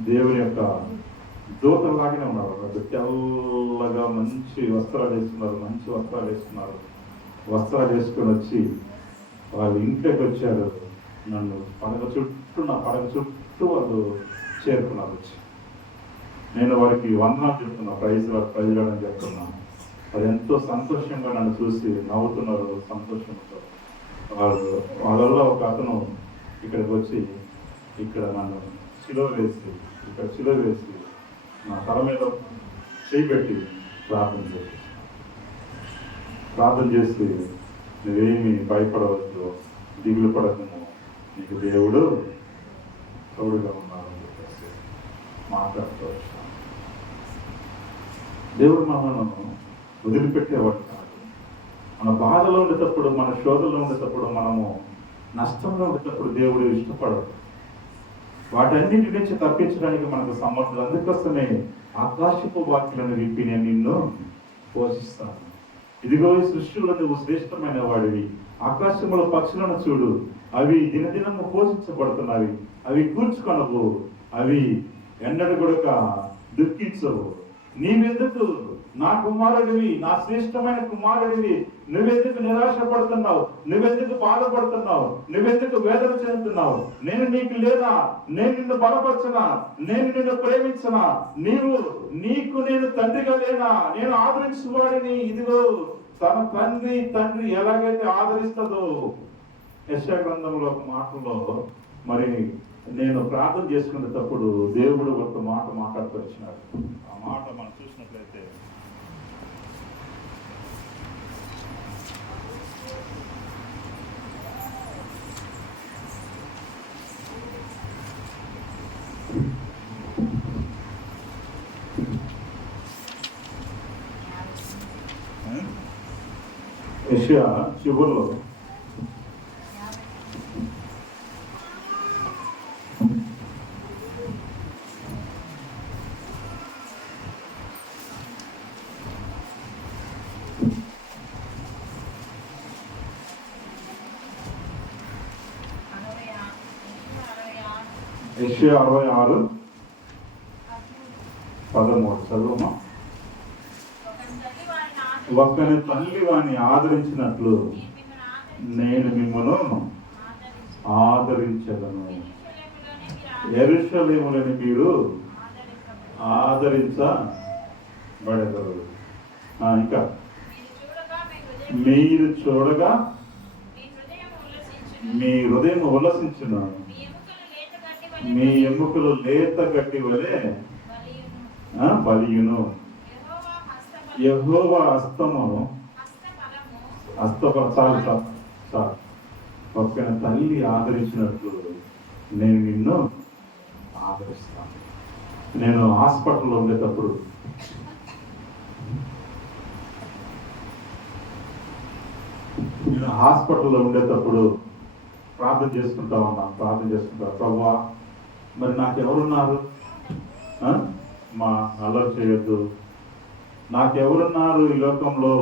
దేవుని యొక్క దూతలాగానే ఉన్నారు. తెల్లగా మంచి వస్త్రాలు వేసుకున్నారు. వస్త్రాలు వేసుకొని వచ్చి వాళ్ళు ఇంట్లోకి వచ్చారు. నన్ను నా పడగ చుట్టూ వాళ్ళు చేరుకున్నారు. వచ్చి నేను వారికి వందనాలు చెప్తున్నా, ప్రైజ్ అని చెప్తున్నా. అది ఎంతో సంతోషంగా నన్ను చూసి నవ్వుతున్నారు సంతోషంతో. వాళ్ళల్లో ఒక అతను ఇక్కడికి వచ్చి ఇక్కడ నన్ను చిలువ వేసి నా తల మీద చేయిబెట్టి ప్రార్థన చేసి నువ్వేమి భయపడవద్దు, దిగులు పడకము, నీకు దేవుడు తోడుగా ఉన్నారని చెప్పేసి మాట్లాడుతూ వచ్చాను. దేవుడు మనల్ని వదిలిపెట్టేవాడు కాదు. మన బాధలో ఉండేటప్పుడు, మన శోధనలో ఉండేటప్పుడు, మనము నష్టంలో ఉండేటప్పుడు దేవుడు ఇష్టపడడు. వాటన్నిటి నుంచి తప్పించడానికి మనకు సమర్థులు. అందుకోసమే ఆకాశపు వాక్యాలను విప్పి నేను నిన్ను పోషిస్తాను. ఇదిగో ఈ సృష్టిలో నువ్వు శ్రేష్టమైన వాడివి. ఆకాశంలో పక్షులను చూడు, అవి దినదినము పోషించబడుతున్నవి, అవి కూర్చుకొనవు, అవి ఎన్నడూ కూడా దుఃఖించవు. నీవెందుకు నా కుమారుడివి, నా శ్రేష్టమైన కుమారుడివి, నువ్వెందుకు నిరాశపడుతున్నావు, నువ్వెందుకు బాధపడుతున్నావు, నువ్వెందుకు వేదన చెందుతున్నావు? నేను నీకు లేదా? నేను నిన్ను బలపరచనా? నేను నిన్ను ప్రేమించనా? నీకు నేను తండ్రిగా లేనా? నేను ఆదరించువాడిని. ఇదిగో తన తండ్రి ఎలాగైతే ఆదరిస్తుందో, యెషయా గ్రంథంలో ఒక మాటలో మరి నేను ప్రార్థన చేసుకునేటప్పుడు దేవుడు ఒక మాట మాట్లాడుతూ వచ్చినాడు. ఆ మాట మనం చూసినట్లయితే యెషయా చివరిలో యెషయా 66:13 చదువుమా. ఒకని తల్లి వాణ్ణి ఆదరించినట్లు నేను మిమ్మల్ని ఆదరించగలను. యెరూషలేములోని మీరు ఆదరించబడగలరు. ఇంకా మీరు చూడగా మీ హృదయం ఉల్లసించును, మీ ఎముకలు లేత గడ్డి వలె బలియును. యెహోవా చాలు. ఒక్క తల్లి ఆదరించినట్లు నేను నిన్ను ఆదరిస్తాను. నేను హాస్పిటల్లో ఉండేటప్పుడు ప్రార్థన చేసుకుంటా ప్రభువా, మరి నాకెవరున్నారు? మా అల్లరి చేయొద్దు. నాకెవరున్నారు ఈ లోకంలో?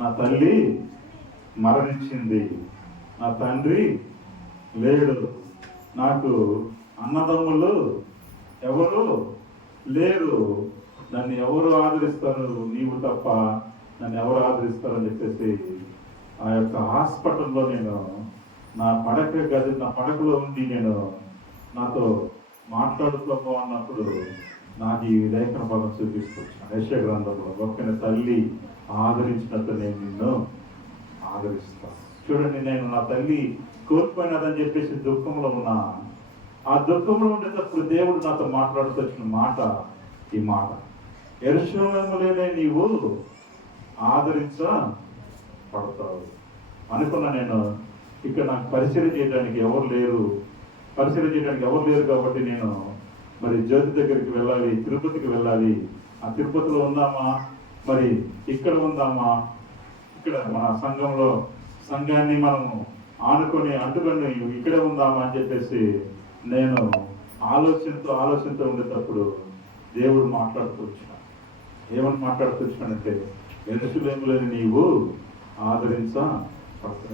నా తల్లి మరణించింది, నా తండ్రి లేడు, నాకు అన్నదమ్ములు ఎవరు లేరు, నన్ను ఎవరు ఆదరిస్తారు? నీవు తప్ప నన్ను ఎవరు ఆదరిస్తారు అని చెప్పేసి ఆ యొక్క హాస్పిటల్లో నేను నా పడకలో ఉండి నేను నాతో మాట్లాడుతూ అన్నప్పుడు నాకు ఈ లేఖన పదం చూపిస్తున్నాను. యెషయా గ్రంథంలో ఒక్కని తల్లి ఆదరించినట్టు నేను నిన్ను ఆదరిస్తాను. చూడండి, నేను నా తల్లి కోల్పోయినదని చెప్పేసి దుఃఖంలో ఉన్నా. ఆ దుఃఖంలో ఉండేటప్పుడు దేవుడు నాతో మాట్లాడుతూ వచ్చిన మాట ఈ మాట, యెరూషలేములోనే నీవు ఆదరించబడతావు అనుకున్నా. నేను ఇక్కడ నాకు పరిచయం చేయడానికి ఎవరు లేరు కాబట్టి నేను మరి జ్యోతి దగ్గరికి వెళ్ళాలి, తిరుపతికి వెళ్ళాలి. ఆ తిరుపతిలో ఉందామా, మరి ఇక్కడ ఉందామా, ఇక్కడ మన సంఘాన్ని మనము అంటుకొని ఇక్కడే ఉందామా అని చెప్పేసి నేను ఆలోచనతో ఉండేటప్పుడు దేవుడు మాట్లాడుతూ వచ్చాను. ఏమని మాట్లాడుతూ వచ్చానంటే, యెరూషలేములోని నీవు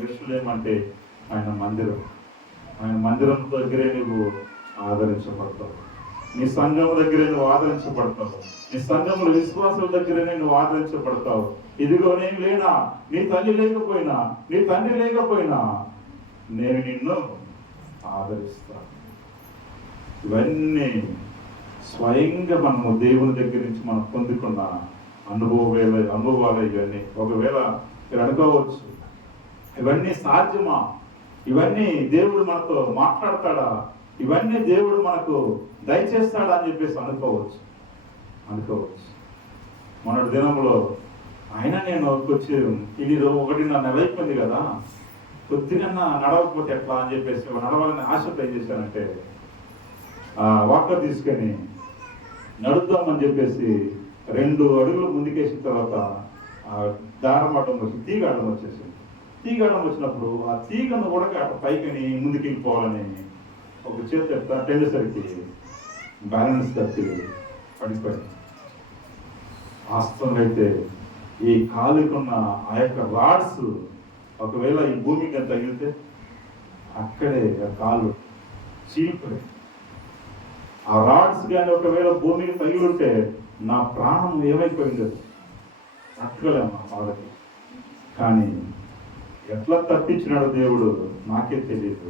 యెరూషలేము అంటే ఆయన మందిరం దగ్గరే నువ్వు ఆదరించబడతావు. నీ సంఘం దగ్గరే నువ్వు ఆదరించబడతావు. నీ సంఘముల విశ్వాసుల దగ్గరే నువ్వు ఆదరించబడతావు. ఇదిగో నేను లేనా, నీ తల్లి లేకపోయినా, నీ తండ్రి లేకపోయినా నేను నిన్ను ఆదరిస్తాను. ఇవన్నీ స్వయంగా మనము దేవుని దగ్గర నుంచి మనం పొందుకున్న అనుభవాలు ఇవన్నీ. ఒకవేళ మీరు అనుకోవచ్చు, ఇవన్నీ సాధ్యమా, ఇవన్నీ దేవుడు మనతో మాట్లాడతాడా, ఇవన్నీ దేవుడు మనకు దయచేస్తాడా అని చెప్పేసి అనుకోవచ్చు. మొన్నటి దినంలో నేను వచ్చి ఇది 1.5 నెల అయిపోయింది కదా, కొద్దిగా నడవకపోతే ఎట్లా అని చెప్పేసి నడవాలని ఆశతో ఏం చేశానంటే వాకర్ తీసుకొని నడుద్దామని చెప్పేసి 2 అడుగులు ముందుకేసిన తర్వాత దారమాటం వచ్చి తీగడం వచ్చేసింది. తీగడం వచ్చినప్పుడు ఆ తీగను కూడా అటు పైకని ముందుకు వెళ్ళిపోవాలని ఒక చేతి టెండేసరికి బ్యాలెన్స్ తప్పి పడిపోయింది. వాస్తవంగా అయితే ఈ కాలుకున్న ఆ యొక్క రాడ్స్ ఒకవేళ ఈ భూమికి ఎంత తగిలితే అక్కడే కాలు చీలిపోయి, ఆ రాడ్స్ కానీ ఒకవేళ భూమికి తగిలింటే నా ప్రాణం ఏమైపోయింది తట్టుకోలేము ఆ బాధకి. కానీ ఎట్లా తప్పించినాడు దేవుడు నాకే తెలియదు.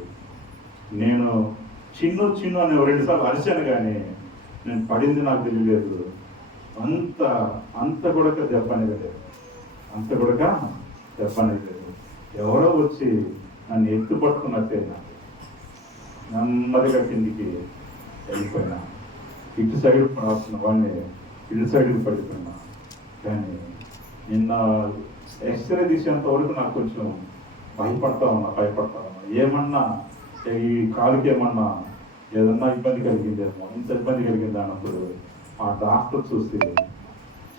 నేను చిన్ను అని 2 సార్లు అరిచాను, కానీ నేను పడింది నాకు తెలియలేదు. అంత కూడా దెబ్బనేది లేదు. ఎవరో వచ్చి నన్ను ఎత్తు పట్టుకున్నట్టే నాకు నెమ్మదిగా కిందికి వెళ్ళిపోయినా. ఇటు సైడ్ పడాల్సిన వాడిని ఇటు సైడ్కి పడిపోయినా. కానీ నిన్న ఎక్స్రే తీసేంత వరకు నాకు కొంచెం భయపడతా ఉన్నా. ఏమన్నా ఈ కాలుకి ఏమన్నా ఏదన్నా ఇబ్బంది కలిగిందేమో, ఇంత ఇబ్బంది కలిగిందా అన్నప్పుడు ఆ డాక్టర్ చూసి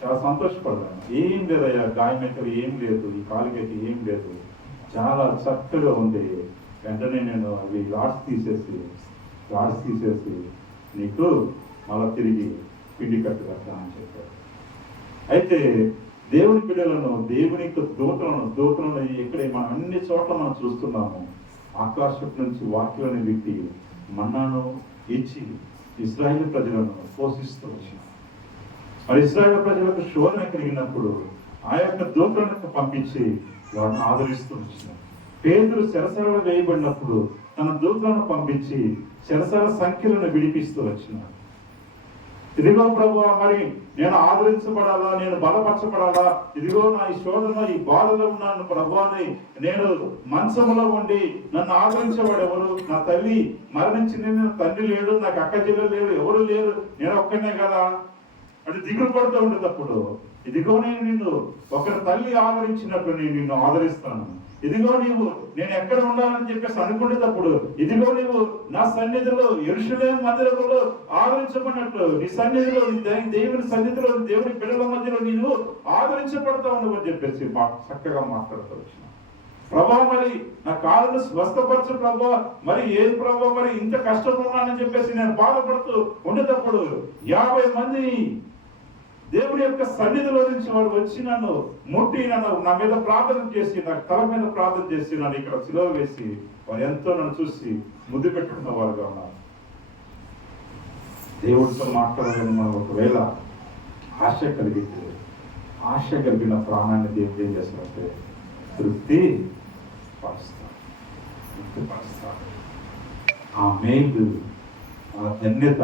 చాలా సంతోషపడ్డాను. ఏం లేదయ్యా, గాయం అయితే ఏం లేదు, ఈ కాలుకి అయితే ఏం లేదు, చాలా చక్కగా ఉంది. వెంటనే నేను అవి రాడ్స్ తీసేసి నీకు మళ్ళా తిరిగి పిండి కట్టు కట్టా అని చెప్పారు. అయితే దేవుని బిడ్డలను, దేవుని యొక్క దూతలను ఇక్కడ మనం అన్ని చోట్ల మనం చూస్తున్నాము. ఆకాశం నుంచి వాక్యాలను విట్టి మన్నాను ఇచ్చి ఇశ్రాయేలు ప్రజలను పోషిస్తూ వచ్చిన. మరి ఇశ్రాయేలు ప్రజలకు శోధన కలిగినప్పుడు ఆ యొక్క దూతలను పంపించి వారిని ఆదరిస్తూ వచ్చిన. పేతురు చెరసాలలో వేయబడినప్పుడు తన దూతలను పంపించి చెరసాల సంఖ్యలను విడిపిస్తూ వచ్చినాడు. ఇదిగో ప్రభువా, మరి నేను ఆదరించబడాలా, నేను బలపరచబడాలా, ఇదిగో నా ఈ శోధన ఈ బాధలో ఉన్నాను ప్రభువాని, నేను మంచంలో ఉండి నన్ను ఆదరించేవాడు ఎవరు? నా తల్లి మరణించింది, నా తండ్రి లేడు, నాకు అక్క చెల్లెలు లేరు, ఎవరు లేరు, నేను ఒక్కనే కదా అంటే దిగులు పడుతూ ఉండేటప్పుడు, ఇదిగో నేను నిన్ను ఒకరి తల్లి ఆదరించినట్టు నేను నిన్ను ఆదరిస్తాను. ఇదిగో నేను ఎక్కడ ఉండాలని చెప్పేసి అనుకునేటప్పుడు, ఇదిగో నీవు నా సన్నిధిలో యెరూషలేము మందిరంలో ఆదరించబడినట్లు, నీ సన్నిధిలో, దేవుని సన్నిధిలో, దేవుని బిడ్డల మధ్యలో నీవు ఆదరించబడతా ఉండవు అని చెప్పేసి చక్కగా మాట్లాడుతూ వచ్చిన. ప్రభా, మరి నా కాళ్ళను స్వస్థపరచు ప్రభా, మరి ఏం ప్రభా, మరి ఇంత కష్టంలో ఉన్నానని చెప్పేసి నేను బాధపడుతూ ఉండేటప్పుడు 50 మంది దేవుడి యొక్క సన్నిధిలో నుంచి వాడు వచ్చి నన్ను ముట్టి నా మీద ప్రార్థన చేసి, నాకు తల మీద ప్రార్థన చేసి, నన్ను ఇక్కడ సిలువ వేసి వారు ఎంతో నన్ను చూసి ముద్దు పెట్టుకున్న వారుగా ఉన్నారు. దేవుడితో మాట్లాడాలని మనం ఒకవేళ ఆశ కలిగిన ప్రాణాన్ని దేవుడు ఏం చేస్తారంటే తృప్తి పరుస్తాడు. ఆ మేలు, ఆ ధన్యత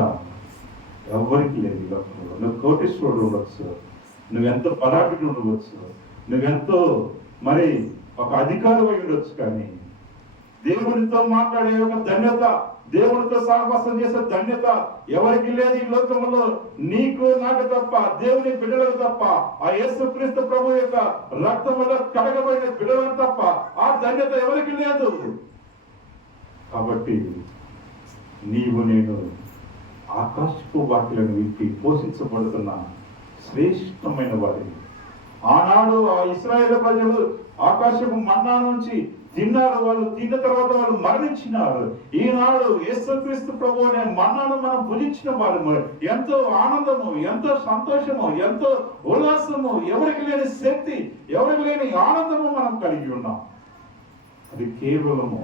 ఎవరికి లేదు ఈ లోకంలో. నువ్వు కోటీశ్వరుడు ఉండవచ్చు, నువ్వెంతో పరాకుడు ఉండవచ్చు, నువ్వెంతో మరి ఒక అధికారం అయి ఉండొచ్చు, కానీ దేవుడితో మాట్లాడే ఒక ధన్యత, దేవుడితో సహవాసం చేసే ధన్యత ఎవరికి లేదు ఈ లోకంలో. నీకు నాకు తప్ప, దేవుని బిడ్డలకు తప్ప, ఆ యేసుక్రీస్తు ప్రభు యొక్క రక్తంలో కడగబడిన బిడ్డలకు తప్ప ఆ ధన్యత ఎవరికి లేదు. కాబట్టి నీవు నేను ఆకాశపు వాక్యలను విప్పి పోషించబడుతున్న శ్రేష్టమైన వారి. ఆనాడు ఆ ఇశ్రాయేలు ప్రజలు ఆకాశపు మన్నా నుంచి తిన్నారు. వాళ్ళు తిన్న తర్వాత వాళ్ళు మరణించినారు. ఈనాడు యేసుక్రీస్తు ప్రభు అనే మన్నాను మనం భుజించిన వారు. ఎంతో ఆనందము, ఎంతో సంతోషము, ఎంతో ఉల్లాసము, ఎవరికి లేని శక్తి, ఎవరికి లేని ఆనందము మనం కలిగి ఉన్నాం. అది కేవలము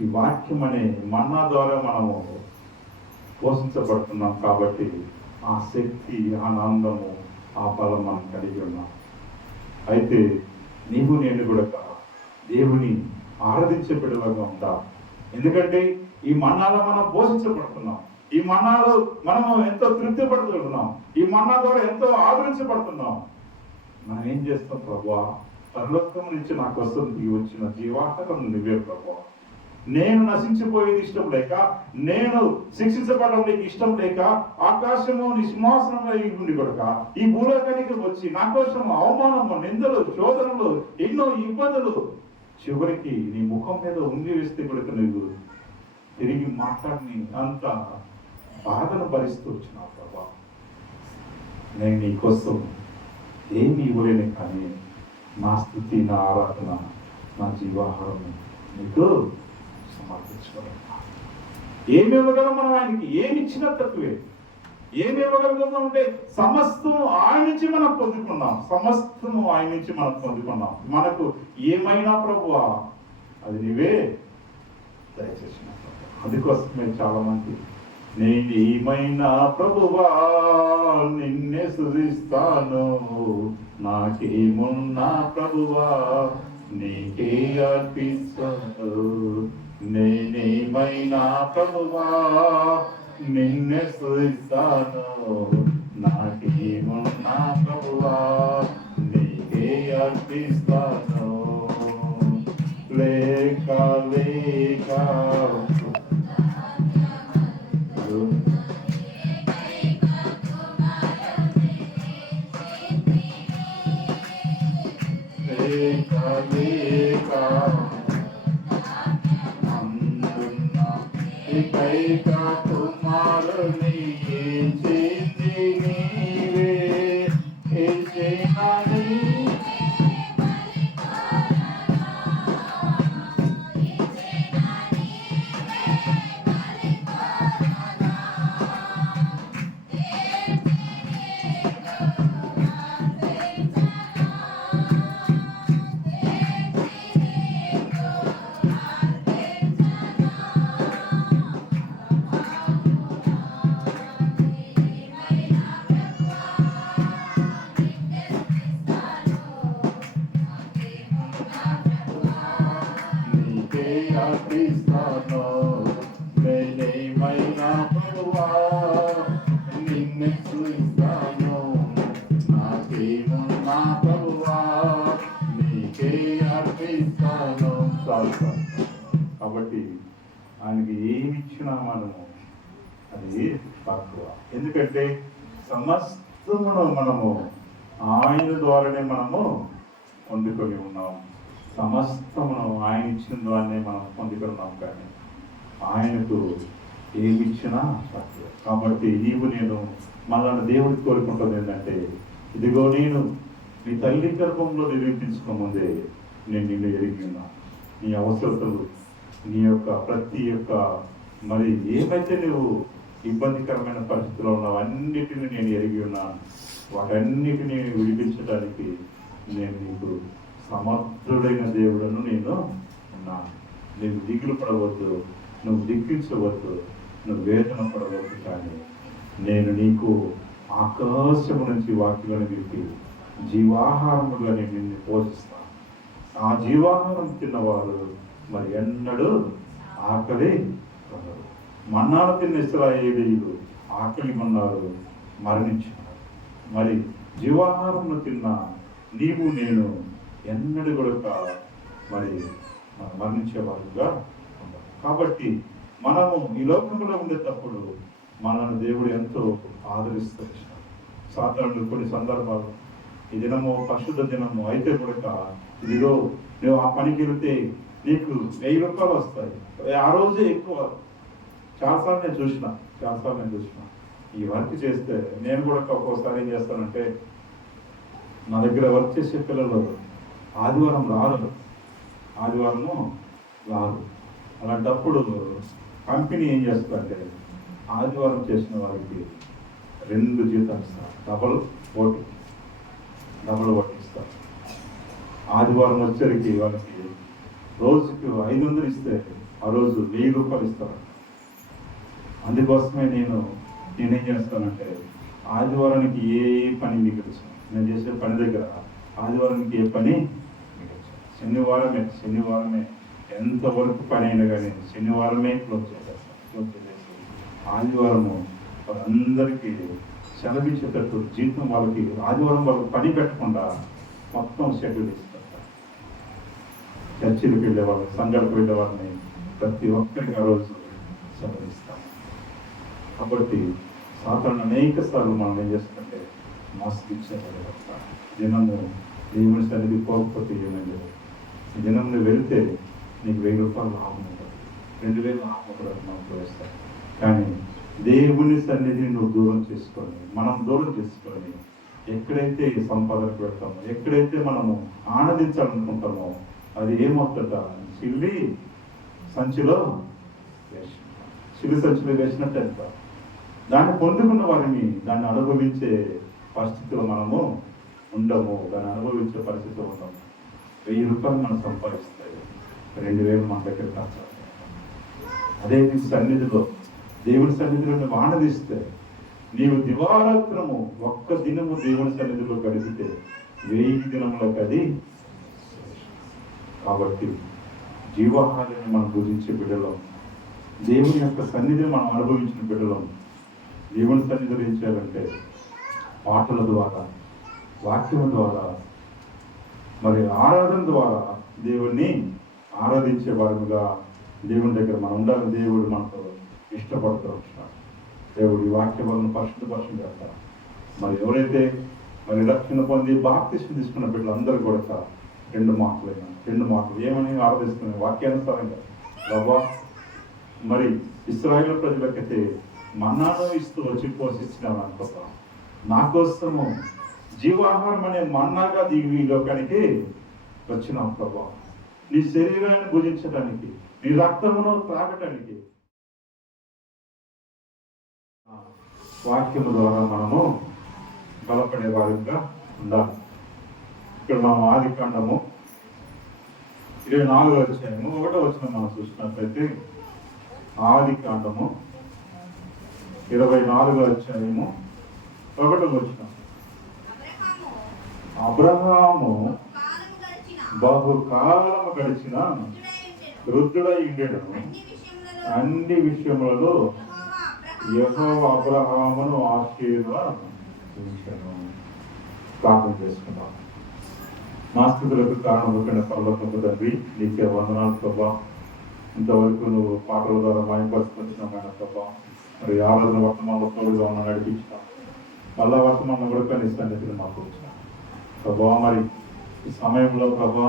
ఈ వాక్యం అనే మన్నా ద్వారా మనము పోషించబడుతున్నాం కాబట్టి ఆ శక్తి, ఆనందము, ఆ బలం మనం కలిగి ఉన్నాం. అయితే నీవు నేను కూడా దేవుని ఆరాధించే బిడ్డలుగా ఉంటాం. ఎందుకంటే ఈ మన్నాలో మనం పోషించబడుతున్నాం. ఈ మన్నాలో మనము ఎంతో తృప్తి పడుతున్నాం. ఈ మన్నా ద్వారా ఎంతో ఆదరించబడుతున్నాం. మనం ఏం చేస్తాం? ప్రభువా, పరలోకం నుంచి నా కోసం వచ్చిన జీవాహారం నువ్వే ప్రభువా. నేను నశించిపోయేది ఇష్టం లేక, నేను శిక్షించబడడం నీకు ఇష్టం లేక, ఆకాశము నీ సింహాసనంలో ఉండి కొడక ఈ భూలోకానికి వచ్చి నా కోసం అవమానము, నిందలు, శోధనలు, ఎన్నో ఇబ్బందులు, చివరికి నీ ముఖం మీద ఉంగి వేస్తే కొడుకు నువ్వు తిరిగి మాట్లాడిని అంత బాధను భరిస్తూ వచ్చినావు ప్రభా. నేను నీ కోసం ఏమి ఇవ్వలేను, కానీ నా స్థుతి, నా ఆరాధన, నా జీవాహారం నీకు సమర్పించుకోవాలి. ఏమి ఇవ్వగలం మనం ఆయనకి? ఏమి ఇచ్చినా తక్కువే. ఏమి ఇవ్వగలుగుతాం అంటే సమస్తము ఆయన నుంచి మనం పొందుకున్నాం. సమస్తము ఆయన నుంచి మనం పొందుకున్నాం. మనకు ఏమైనా ప్రభువా అది నీవే దయచేసిన. అందుకోసమే చాలా మంది నేను ఏమైనా ప్రభువా నిన్నే స్తుతిస్తాను, నాకేమున్నా ప్రభువా నీకే అర్పిస్తాను. నేనేమైనా ప్రభువా నిన్నే స్తుతిస్తాను, నాకేమున్నా ప్రభువా నీకే అర్పిస్తాను. లేక లేక కాబట్టి ఆయనకి ఏమి ఇచ్చినా మనము అది తక్కువ. ఎందుకంటే సమస్తమును మనము ఆయన ద్వారానే మనము పొందుకొని ఉన్నాం. సమస్తమును ఆయన ఇచ్చిన ద్వారానే మనం పొందుకున్నాం. కానీ ఆయనకు ఏమి ఇచ్చినా తక్కువ. కాబట్టి నీవు నేను మనల్ని దేవుడికి కోరుకుంటుంది ఏంటంటే, ఇదిగో నేను నీ తల్లి గర్భంలో నిరూపించుకోముందే నేను నిన్ను ఎరిగి ఉన్నా. నీ అవసరతలు, నీ యొక్క ప్రతి యొక్క మరి ఏమైతే నువ్వు ఇబ్బందికరమైన పరిస్థితుల్లో ఉన్నావు అన్నిటిని నేను ఎరిగి ఉన్నాను. వాటన్నిటిని విడిపించడానికి నేను నీకు సమర్థుడైన దేవుడను నేను ఉన్నాను. నువ్వు దిగులు పడవద్దు, నువ్వు దిక్కించవద్దు, నువ్వు వేదన పడవద్దు. కానీ నేను నీకు ఆకాశము నుంచి వాక్యాలను విప్పి జీవాహారముగా నేను నిన్ను పోషిస్తాను. ఆ జీవాహారం తిన్నవారు మరి ఎన్నడూ ఆకలి కొనరు. మన్నాను తిన్న ఇశ్రాయేలీయులు ఆకలి కొన్నారు, మరణించినారు. మరి జీవాహారమును తిన్న నీవు నేను ఎన్నడూ కూడా మరి మరణించేవారుగా ఉన్నారు. కాబట్టి మనము ఈ లోకంలో ఉండేటప్పుడు మనల్ని దేవుడు ఎంతో ఆదరిస్తూ వచ్చినాడు. సాధారణ కొన్ని సందర్భాలు ఈ దినము పరిశుద్ధ దినము అయితే కూడా ఇదిగో నువ్వు ఆ పనికి వెళితే నీకు 1000 రూపాయలు వస్తాయి. ఆ రోజే ఎక్కువ చాలాసార్లు నేను చూసిన ఈ వర్క్ చేస్తే నేను కూడా ఒక్కోసారి ఏం చేస్తానంటే, నా దగ్గర వర్క్ చేసే పిల్లలు ఆదివారం రారు. అలాంటప్పుడు కంపెనీ ఏం చేస్తుందంటే, ఆదివారం చేసిన వారికి 2 జీతాలు ఇస్తారు, డబల్ ఓటీ ఇస్తారు. ఆదివారం వచ్చరికి వాళ్ళకి రోజుకి 500 ఇస్తే ఆ రోజు 1000 రూపాయలు ఇస్తారు. అందుకోసమే నేనేం చేస్తానంటే, ఆదివారానికి ఏ పని మిగల్చు, నేను చేసే పని దగ్గర ఆదివారానికి ఏ పని మిగల్చు. శనివారమే ఎంతవరకు పని అయినా కానీ శనివారమే క్లోజ్ చేసి ఆదివారము వాళ్ళందరికీ సెలవిచ్చేటట్టు జీతం వాళ్ళకి ఆదివారం వాళ్ళకి పని పెట్టకుండా మొత్తం షెడ్యూల్ ఇస్తారు. చర్చిలకు వెళ్ళే వాళ్ళని, సంఘాలకు వెళ్ళే వాళ్ళని ప్రతి ఒక్కరికి ఆ రోజు సెలవిస్తాం. కాబట్టి సాధారణ అనేక సార్లు మనం ఏం చేస్తుంటే మోసగించేవాళ్ళు. దినము దేవుని సన్నిధి పోకపోతే ఏమైంది, దినంలో వెళితే నీకు 1000 రూపాయలు లాభం ఉంటుంది, 2000 లాభం ఉంటుంది వేస్తాయి. కానీ దేవుని సన్నిధిని మనం దూరం చేసుకొని ఎక్కడైతే సంపాదన పెడతామో, ఎక్కడైతే మనము ఆనందించాలనుకుంటామో అది ఏమవుతుంట, సిల్లి సంచిలో వేసినట్టు ఎంత. దాన్ని పొందుకున్న వారిని దాన్ని అనుభవించే పరిస్థితిలో మనము ఉండము. దాన్ని అనుభవించే పరిస్థితిలో ఉండము. 1000 రూపాయలు మనం సంపాదిస్తాయి, 2000 మన దగ్గర ఖర్చు. అదే నీ సన్నిధిలో, దేవుని సన్నిధిలో నువ్వు ఆనందిస్తే, నీవు దివారాత్రము ఒక్క దినము దేవుని సన్నిధిలో గడిపితే 1000 దినములకు అది. కాబట్టి జీవాహారాన్ని మనం పూజించే బిడ్డలం, దేవుని యొక్క సన్నిధిని మనం అనుభవించిన బిడ్డలం. దేవుని సన్నిధిలో ఏం చేయాలంటే, పాటల ద్వారా, వాక్యం ద్వారా, మరి ఆరాధన ద్వారా దేవుణ్ణి ఆరాధించే వారుగా దేవుని దగ్గర మనం ఉండాలని దేవుడు మనతో ఇష్టపడుతూ వచ్చినాడు. దేవుడు ఈ వాక్యం వలన పరిశుద్ధపరచం చేస్తారు. మరి ఎవరైతే రక్షణ పొంది బాప్తిస్మం తీసుకున్న బిడ్డలందరూ కూడా 2 మాటలు ఏమని ఆరాధిస్తున్నాయి వాక్యానుసారంగా. బాబా, మరి ఇశ్రాయేలు ప్రజలకైతే మన్నాను ఇస్తూ వచ్చి పోషించినాను అనుకుంటా, నా కోసము జీవాహారం అనే మన్నాగా దిగి ఈ లోకానికి వచ్చినాం ప్రభా, నీ శరీరాన్ని భుజించడానికి, నీ రక్తమును త్రాగటానికి. వాక్యము ద్వారా మనము బలపడే వారిగా ఉండాలి. ఇక్కడ మనం ఆదికాండము 24వ అధ్యాయము 1వ వచనం మనం చూసినట్లయితే, ఆదికాండము 24వ అధ్యాయము 1వ వచనం, అబ్రహాము బహుకాలము గడిచిన వృద్ధుడై ఉండెను, అన్ని విషయములలో యెహోవా అబ్రహామును ఆశీర్వదించెను. ప్రార్థన చేసుకుందాం. మా స్థితులకు కారణమైన పరలోకపు తండ్రి, నీకే వందనాలు ప్రభా. ఇంతవరకు నువ్వు పాటల ద్వారా మాయపరుచుకొచ్చినాం ఆయన ప్రభా. మరి ఆరాధన వర్తమానంలో తోడుగా ఉన్న నడిపించినాం. మళ్ళా వర్తమానం కూడా నీ సన్నిధిని మాకు వచ్చినాం ప్రభా. మరి ఈ సమయంలో ప్రభా,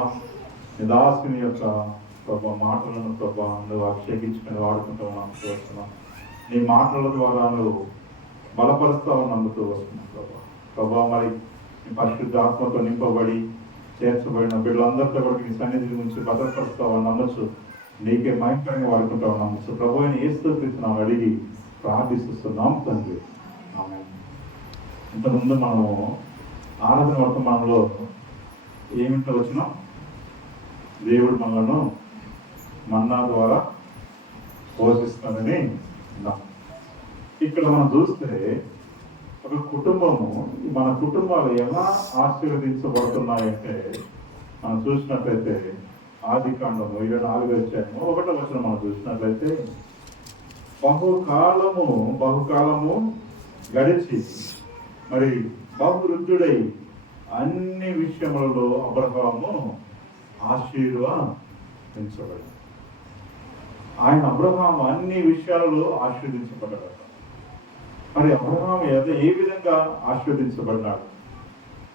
నిదాసుని యొక్క ప్రభా మాటలను ప్రభా నువ్వు అభిషేకించుకొని వాడుకుంటూ వస్తున్నాం. నీ మాటల ద్వారా నువ్వు బలపరుస్తావు నమ్ముతూ వస్తున్నావు ప్రభా. మరి నీ పరిశుద్ధ ఆత్మతో నింపబడి చేర్చబడిన బిడ్డలందరితో కూడా నీ సన్నిధి నుంచి భద్రపరుస్తావు నమ్మచ్చు. నీకే మహిమకరంగా వాడుకుంటావు నమ్మచ్చు ప్రభు. అని యేసుక్రీస్తును అడిగి ప్రార్థిస్తున్నాం తండ్రి. ఆమేన్. ఇంతకుముందు మనము ఆరాధన వర్తమానంలో ఏమిటో వచ్చినాం, దేవుడు మనలను మన్నా ద్వారా పోషిస్తానని. ఇక్కడ మనం చూస్తే ఒక కుటుంబము, మన కుటుంబాలు ఎలా ఆశీర్వదించబడుతున్నాయంటే మనం చూసినట్లయితే ఆదికాండము 24వ అధ్యాయము 1వ వచనం మనం చూసినట్లయితే, బహుకాలము గడిచి మరి బహువృద్ధుడై అన్ని విషయములలో అబ్రహాము ఆశీర్వదించబడి. ఆయన అబ్రహాము అన్ని విషయాలలో ఆశీర్వదించబడ్డాడు. మరి అబ్రహాము ఏ విధంగా ఆశీర్వదించబడ్డాడు?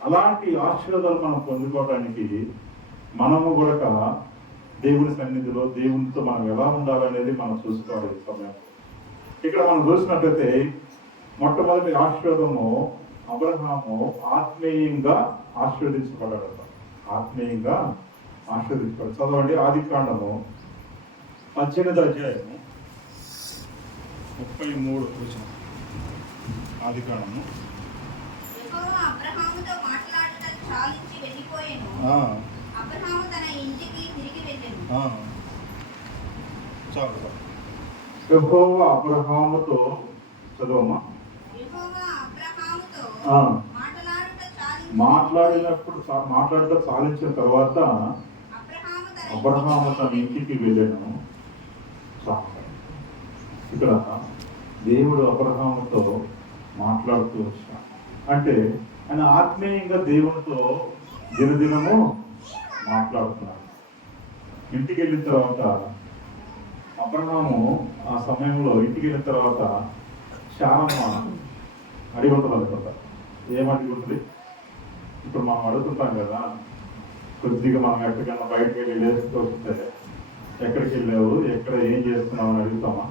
అలాంటి ఆశీర్వాదాలు మనం పొందుకోవడానికి మనము కూడా దేవుని సన్నిధిలో దేవునితో మనం ఎలా ఉండాలనేది మనం చూసుకోవాలి. ఈ సమయం ఇక్కడ మనం చూసినట్లయితే మొట్టమొదటి ఆశీర్వాదము అబ్రహాము ఆత్మీయంగా ఆశీర్వదించబడ్డాడు. ఆత్మీయంగా ఆశీర్వదించబడ్డాడు. చదవండి ఆది కాండము 18వ అధ్యాయము 33 వచనం. ఆది కాండము యెహోవా అబ్రహాముతో మాట్లాడుట చాలించి వెళ్ళిపోయెను. అబ్రహాము తన ఇంటికి తిరిగి వెళ్ళెను. చాలు. యెహోవా అబ్రహాముతో చదవమ్మా. యెహోవా అబ్రహాముతో మాట్లాడుట చాలించిన తర్వాత అబ్రహాము తన ఇంటికి వెళ్ళాను. ఇక్కడ దేవుడు అబ్రహాముతో మాట్లాడుతూ వచ్చాడు. అంటే ఆయన ఆత్మీయంగా దేవునితో దినదినము మాట్లాడుతున్నాడు. ఇంటికి వెళ్ళిన తర్వాత అబ్రహాము ఆ సమయంలో ఇంటికి వెళ్ళిన తర్వాత శారమ్మ అడిగి ఉంటుంది అనుకుంటా. ఏమడిగి ఉంటుంది? ఇప్పుడు మనం అడుగుతుంటాం కదా, కొద్దిగా మనం ఎక్కడికైనా బయటకు వెళ్ళి లేచుకొస్తే ఎక్కడికి వెళ్ళావు, ఎక్కడ ఏం చేస్తున్నావు అని అడుగుతామా?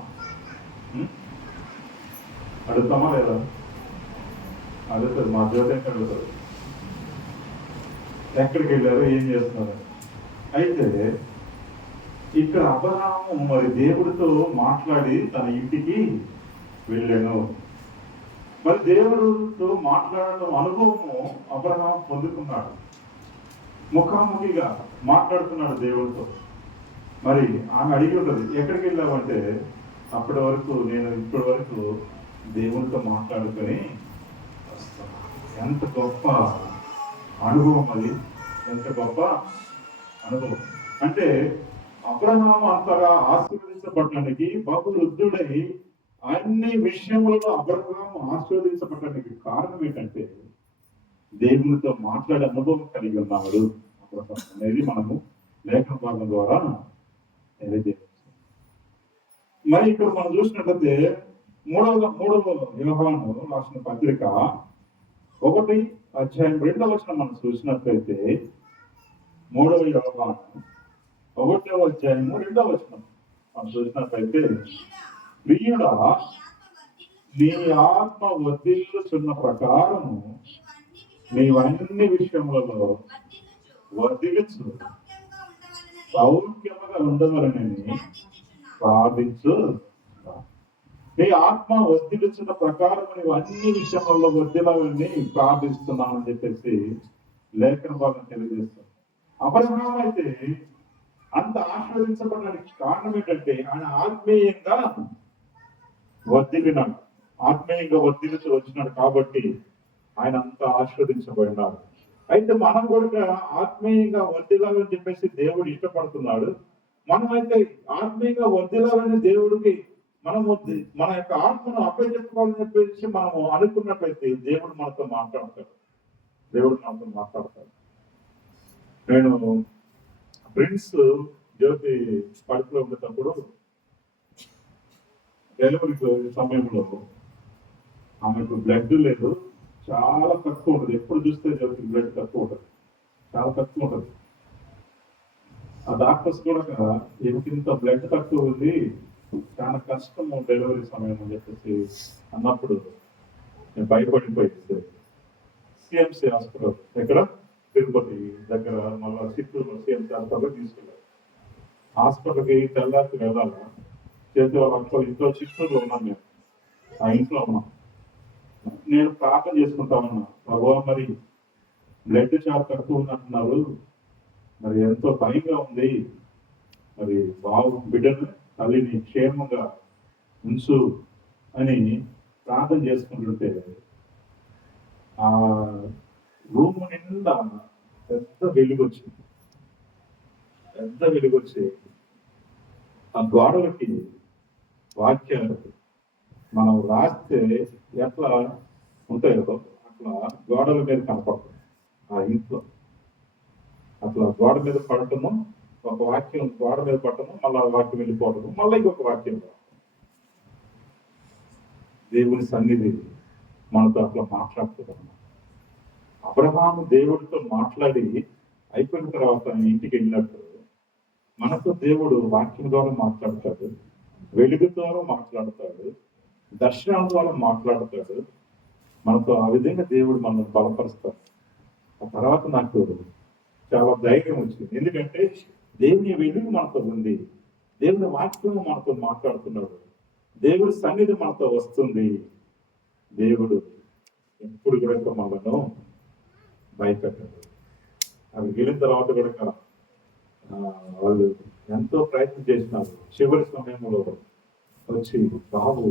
అడుగుతామా లేదా? అడుగుతుంది. మా జ్యోతి అడుగుతుంది, ఎక్కడికి వెళ్ళారు, ఏం చేస్తున్నారు. అయితే ఇక్కడ అబ్రహాము మరి దేవుడితో మాట్లాడి తన ఇంటికి వెళ్ళాను. మరి దేవుడితో మాట్లాడటం అనుభవము అబ్రహాం పొందుకున్నాడు. ముఖాముఖిగా మాట్లాడుతున్నాడు దేవుడితో. మరి ఆమె అడిగి ఉంటుంది, ఎక్కడికి వెళ్ళావంటే ఇప్పటి వరకు దేవునితో మాట్లాడుకొని వస్తాను. ఎంత గొప్ప అనుభవం అది, ఎంత గొప్ప అనుభవం. అంటే అబ్రహాము అంతగా ఆశీర్వదించబడటానికి బహువృద్ధుడై అన్ని విషయములలో అబ్రహాము ఆశీర్వదించబడటానికి కారణం ఏంటంటే దేవునితో మాట్లాడే అనుభవం కలిగి ఉన్నాడు అబ్రహాము అనేది మనము లేఖన భాగం ద్వారా తెలియజేయవచ్చు. మరి ఇక్కడ మనం చూసినట్లయితే మూడవ యోహాను రాసిన పత్రిక 1 అధ్యాయం 2వ వచనం మనం చూసినట్లయితే 3వ యోహాను 1వ అధ్యాయము 2వ వచనం మనం చూసినట్లయితే, ప్రియుడా నీ ఆత్మ వర్ధిల్లుచున్న ప్రకారము నీవన్ని విషయములలో వర్ధిల్లుచు సౌఖ్యముగా ఉండవలనని ప్రార్థించు. నీ ఆత్మ వర్ధిల్లుచున్న ప్రకారం నీవు అన్ని విషయములలో వర్ధిల్లాలని ప్రార్థిస్తున్నానని చెప్పేసి లేఖన భాగం తెలియజేస్తాం. అబ్రహాము అయితే అంత ఆశీర్వదించబడడానికి కారణం ఏంటంటే ఆయన ఆత్మీయంగా వర్ధిల్లినాడు. ఆత్మీయంగా వర్ధిల్లుతూ వచ్చినాడు కాబట్టి ఆయన అంత ఆశీర్వదించబడినాడు. అయితే మనం కూడా ఆత్మీయంగా వర్ధిల్లాలని చెప్పేసి దేవుడు ఇష్టపడుతున్నాడు. మనమైతే ఆత్మీయంగా వర్ధిల్లాలని దేవుడికి మన యొక్క ఆత్మను అప్పచెప్పుకోవాలని చెప్పేసి మనము అనుకున్నట్లయితే దేవుడు మనతో మాట్లాడతాడు. నేను ప్రిన్స్ జ్యోతి పడుపులో ఉండేటప్పుడు డెలివరీ సమయంలో ఆమెకు బ్లడ్ లేదు, చాలా తక్కువ ఉంటుంది. ఎప్పుడు చూస్తే జ్యోతికి బ్లడ్ తక్కువ ఉంటుంది, చాలా తక్కువ ఉంటుంది. ఆ డాక్టర్స్ కూడా ఇంత బ్లడ్ తక్కువ ఉంది, చాలా కష్టము డెలివరీ సమయం అని చెప్పేసి అన్నప్పుడు నేను భయపడిపోయింది. సిఎంసి హాస్పిటల్ ఎక్కడ తిరుపతి దగ్గర, మళ్ళీ చిత్తూరు సిఎంసి హాస్పిటల్ తీసుకెళ్ళారు. హాస్పిటల్కి తెల్లారికి వెళ్ళాలి. చేతి వాళ్ళ ఇంట్లో చిత్తూరులో ఉన్నాను, నేను ఆ ఇంట్లో ఉన్నాను. నేను ప్రార్థన చేసుకుంటా ఉన్నా, ప్రభువా మరి బ్లడ్ చాలా తక్కువ ఉందంటున్నారు, మరి ఎంతో భయంగా ఉంది, మరి బిడ్డను తల్లిని క్షేమంగా ఉంచు అని ప్రార్థన చేసుకుంటుంటే ఆ రూమ్ నిండా పెద్ద వెలుగొచ్చి ఆ గోడలకి వాక్యాలు మనం రాస్తే ఎట్లా ఉంటాయో అట్లా గోడల మీద కనపడుతుంది. ఆ ఇంట్లో అట్లా గోడ మీద పడటము, ఒక వాక్యం గోడ మీద పడటము, మళ్ళీ వాక్యం వెళ్ళిపోవటము, మళ్ళీ ఇంకొక వాక్యం. దేవుని సన్నిధి మనతో అట్లా మాట్లాడుతున్నాం. అబ్రహాము దేవుడితో మాట్లాడి అయిపోయిన తర్వాత ఇంటికి వెళ్ళినట్టు మనతో దేవుడు వాక్యం ద్వారా మాట్లాడతాడు, వెలుగు ద్వారా మాట్లాడతాడు, దర్శనం ద్వారా మాట్లాడతాడు మనతో. ఆ విధంగా దేవుడు మనల్ని బలపరుస్తాడు. ఆ తర్వాత నాకు చాలా ధైర్యం వచ్చింది. ఎందుకంటే దేవుని వెలుగు మనతో ఉంది, దేవుని వాక్యం మనతో మాట్లాడుతున్నాడు, దేవుడి సన్నిధి మనతో వస్తుంది. దేవుడు ఎప్పుడు కూడా మనను భయపెట్టాడు. అవి వెళ్ళిన తర్వాత కూడా వాళ్ళు ఎంతో ప్రయత్నం చేసినారు. చివరి సమయంలో వచ్చి బాబు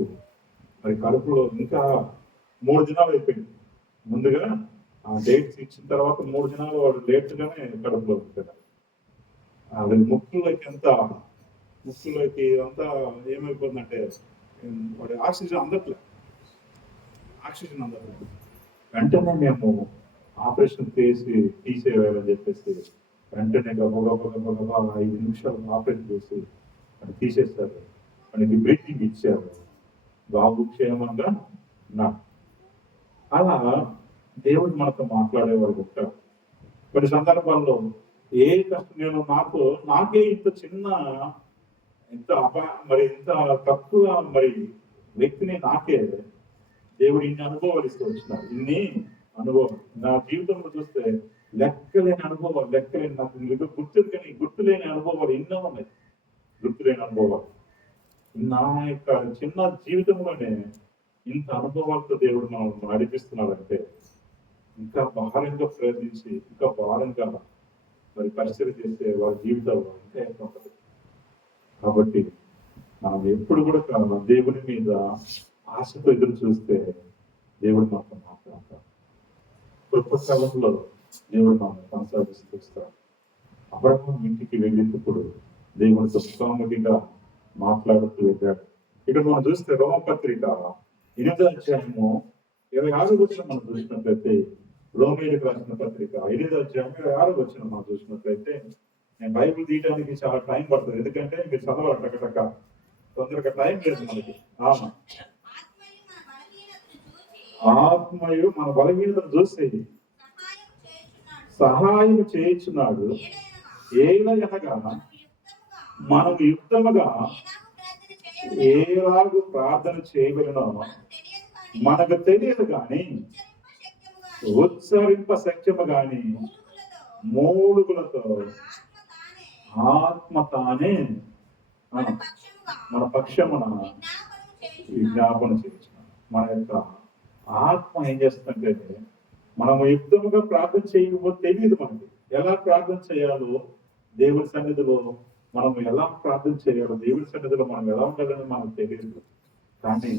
మరి కడుపులో ఇంకా 3 దినాలు అయిపోయింది. ముందుగా ఆ డేట్స్ ఇచ్చిన తర్వాత 3 దినాలు వాడు లేట్గానే కడుపులో పెట్టారు. అది ముక్కులోకి అంతా ఏమైపోతుందంటే వాడి ఆక్సిజన్ అందట్లే. వెంటనే మేము ఆపరేషన్ తీసేయాలని చెప్పేసి వెంటనే గబగబా 5 నిమిషాలు ఆపరేషన్ చేసి అది తీసేస్తారు. మనకి బ్రీతింగ్ ఇచ్చారు. బాబు క్షేమంగా ఉన్నాడు. అలా దేవుడు మనతో మాట్లాడేవాడు ఉంటాడు. కొన్ని సందర్భాల్లో ఏ కష్టం నాకే ఇంత తక్కువ వ్యక్తిని నాకే దేవుడు ఇన్ని అనుభవాలు ఇస్తూ వచ్చినాడు. ఇన్ని అనుభవం నా జీవితంలో చూస్తే లెక్కలేని అనుభవాలు, నాకు గుర్తులేని అనుభవాలు ఎన్నో ఉన్నాయి. గుర్తులేని అనుభవాలు నా యొక్క చిన్న జీవితంలోనే ఇంత అనుభవాలతో దేవుడు మనం నడిపిస్తున్నాడంటే ఇంకా భారంగా ప్రయత్నించి ఇంకా భారంగా పరిచయం చేసే వారి జీవితాల్లో ఇంకా ఎక్కువ ఉంటుంది. కాబట్టి మనం ఎప్పుడు కూడా దేవుని మీద ఆశతో ఎదురు చూస్తే దేవుడు మనతో మాట్లాడతాడు. కృపకాలంలో దేవుడు మనం కొనసాగిస్తూ వస్తాడు. అబ్రహాము ఇంటికి వెళ్ళినప్పుడు దేవుడితో ముఖాముఖిగా మాట్లాడుతూ వెళ్ళాడు. ఇక్కడ మనం చూస్తే రోమపత్రిక 8వ అధ్యాయము 26వ వచనం మనం చూసినట్లయితే, రోమీయులకు రాసిన పత్రిక 8వ అధ్యాయం 26వ వచనం మనం చూసినట్లయితే, నేను బైబిల్ తీయడానికి చాలా టైం పడుతుంది. ఎందుకంటే మీరు చదవాలి టకటక, తొందరగా టైం లేదు మనకి. ఆత్మయు మన బలహీనతను చూసి సహాయం చేయించున్నాడు. ఏలయనగా మనం యుక్తముగా ఏలాగు ప్రార్థన చేయగలనో మనకు తెలియదు గాని ఉచ్చరింప సత్యము గాని మూలుగులతో ఆత్మ తానే మన పక్షమున విజ్ఞాపన చేయించిన. మన యొక్క ఆత్మ ఏం చేస్తుందంటే మనము యుక్తముగా ప్రార్థన చేయకపోతే తెలియదు మనకి ఎలా ప్రార్థన చేయాలో, దేవుడి సన్నిధిలో మనం ఎలా ప్రార్థన చేయాలో, దేవుడి సన్నిధిలో మనం ఎలా ఉండాలని మనకు తెలియదు. కానీ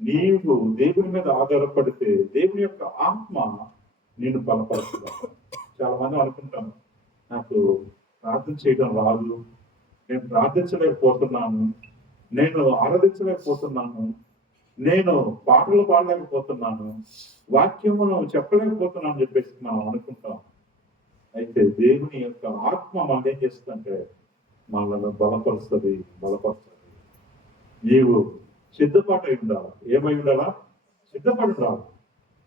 నీవు దేవుని మీద ఆధారపడితే దేవుని యొక్క ఆత్మ నిన్ను బలపరుస్తుంది. చాలా మంది అనుకుంటాను, నాకు ప్రార్థన చేయడం రాదు, నేను ప్రార్థించలేకపోతున్నాను, నేను ఆరాధించలేకపోతున్నాను, నేను పాటలు పాడలేకపోతున్నాను, వాక్యమును చెప్పలేకపోతున్నాను అని చెప్పేసి మనం అనుకుంటాం. అయితే దేవుని యొక్క ఆత్మ మనం ఏం చేస్తుందంటే మనల్ని బలపరుస్తుంది. నీవు సిద్ధపాటు ఉండాలి. ఏమై ఉండాలా? సిద్ధపడి ఉండాలి.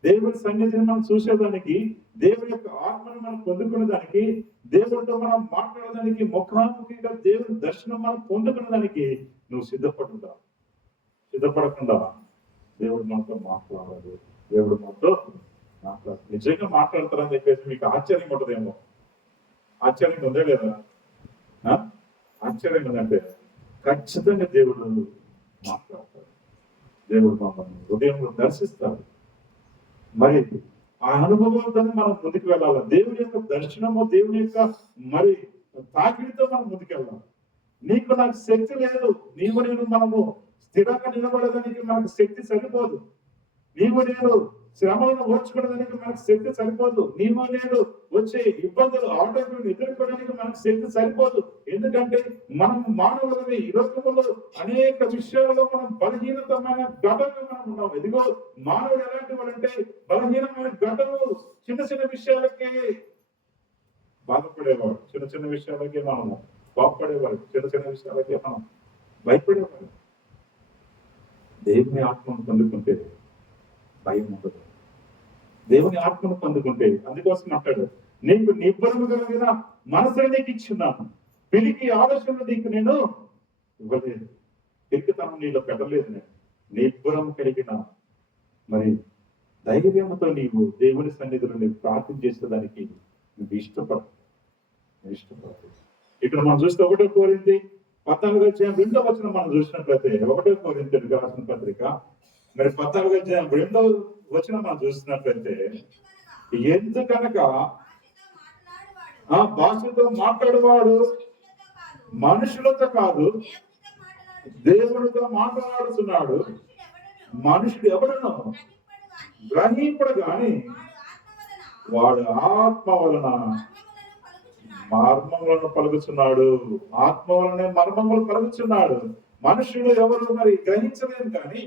దేవుడి సన్నిధిని మనం చూసేదానికి, దేవుడి యొక్క ఆత్మను మనం పొందుకునేదానికి, దేవుడితో మనం మాట్లాడడానికి, ముఖాముఖిగా దేవుడి దర్శనం మనం పొందుకునేదానికి నువ్వు సిద్ధపడి ఉండాలి. సిద్ధపడకుండా దేవుడు మనతో మాట్లాడాలి. దేవుడు మనతో నిజంగా మాట్లాడతారని చెప్పేసి మీకు ఆశ్చర్యం ఉంటుందేమో. ఆశ్చర్యం ఉందే లేదా? ఆశ్చర్యం ఉందంటే ఖచ్చితంగా దేవుడు మాట్లాడతాడు. దేవుడు మమ్మల్ని హృదయంలో దర్శిస్తాడు. మరి ఆ అనుభవంతో మనం ముందుకు వెళ్ళాలి. దేవుని యొక్క దర్శనము, దేవుని యొక్క తాకిడితో మనం ముందుకు వెళ్ళాలి. నీకు నాకు శక్తి లేదు, మనము స్థిరంగా నిలబడడానికి మనకు శక్తి సరిపోదు. నేను శ్రమలను ఓర్చుకోవడానికి మనకు శక్తి సరిపోదు. నేను వచ్చే ఇబ్బందులు ఆటంకులను ఎదుర్కోవడానికి మనకు శక్తి సరిపోదు. ఎందుకంటే మనం మానవులమే. ఈ లోకంలో అనేక విషయాల్లో మనం బలహీనతమైన ఘటనలు మనం ఉన్నాం. ఎదిగో మానవుడు ఎలాంటి వాడంటే బలహీనమైన ఘటనలు, చిన్న విషయాలకే బాధపడేవాడు, చిన్న విషయాలకే మనము బాధపడేవాడు, చిన్న విషయాలకే మనం భయపడేవాడు. దేవుని ఆత్మను పొందుకుంటే భయం ఉండదు. దేవుని ఆత్మను పొందుకుంటే, అందుకోసం అంటాడు, నీకు నిబ్బరము కలిగిన మనసుని నీకు ఇచ్చున్నాను, పిలికి ఆలోచనలు నీకు నేను ఇవ్వలేదు, పిరికితనం నీలో పెట్టలేదు, నిబ్బరం కలిగిన మరి ధైర్యంతో నీవు దేవుని సన్నిధిలో నీవు ప్రార్థన చేసేదానికి నువ్వు ఇష్టపడదు. ఇక్కడ మనం చూస్తే 1 కొరింథీ 14:2 మనం చూసినట్లయితే 1 కొరింథీయులకు రాసిన పత్రిక మరి 14:2 మనం చూసినట్లయితే ఎందుకనగా ఆ భాషతో మాట్లాడేవాడు మనుషులతో కాదు దేవుడితో మాట్లాడుతున్నాడు. మనుషుడు ఎవడను గ్రహింపడు గాని వాడు ఆత్మ వలన మర్మములను పలుకుచున్నాడు. ఆత్మ వలనే మర్మములు పలుకుచున్నాడు. మనుషుడు ఎవరు మరి గ్రహించలేము కానీ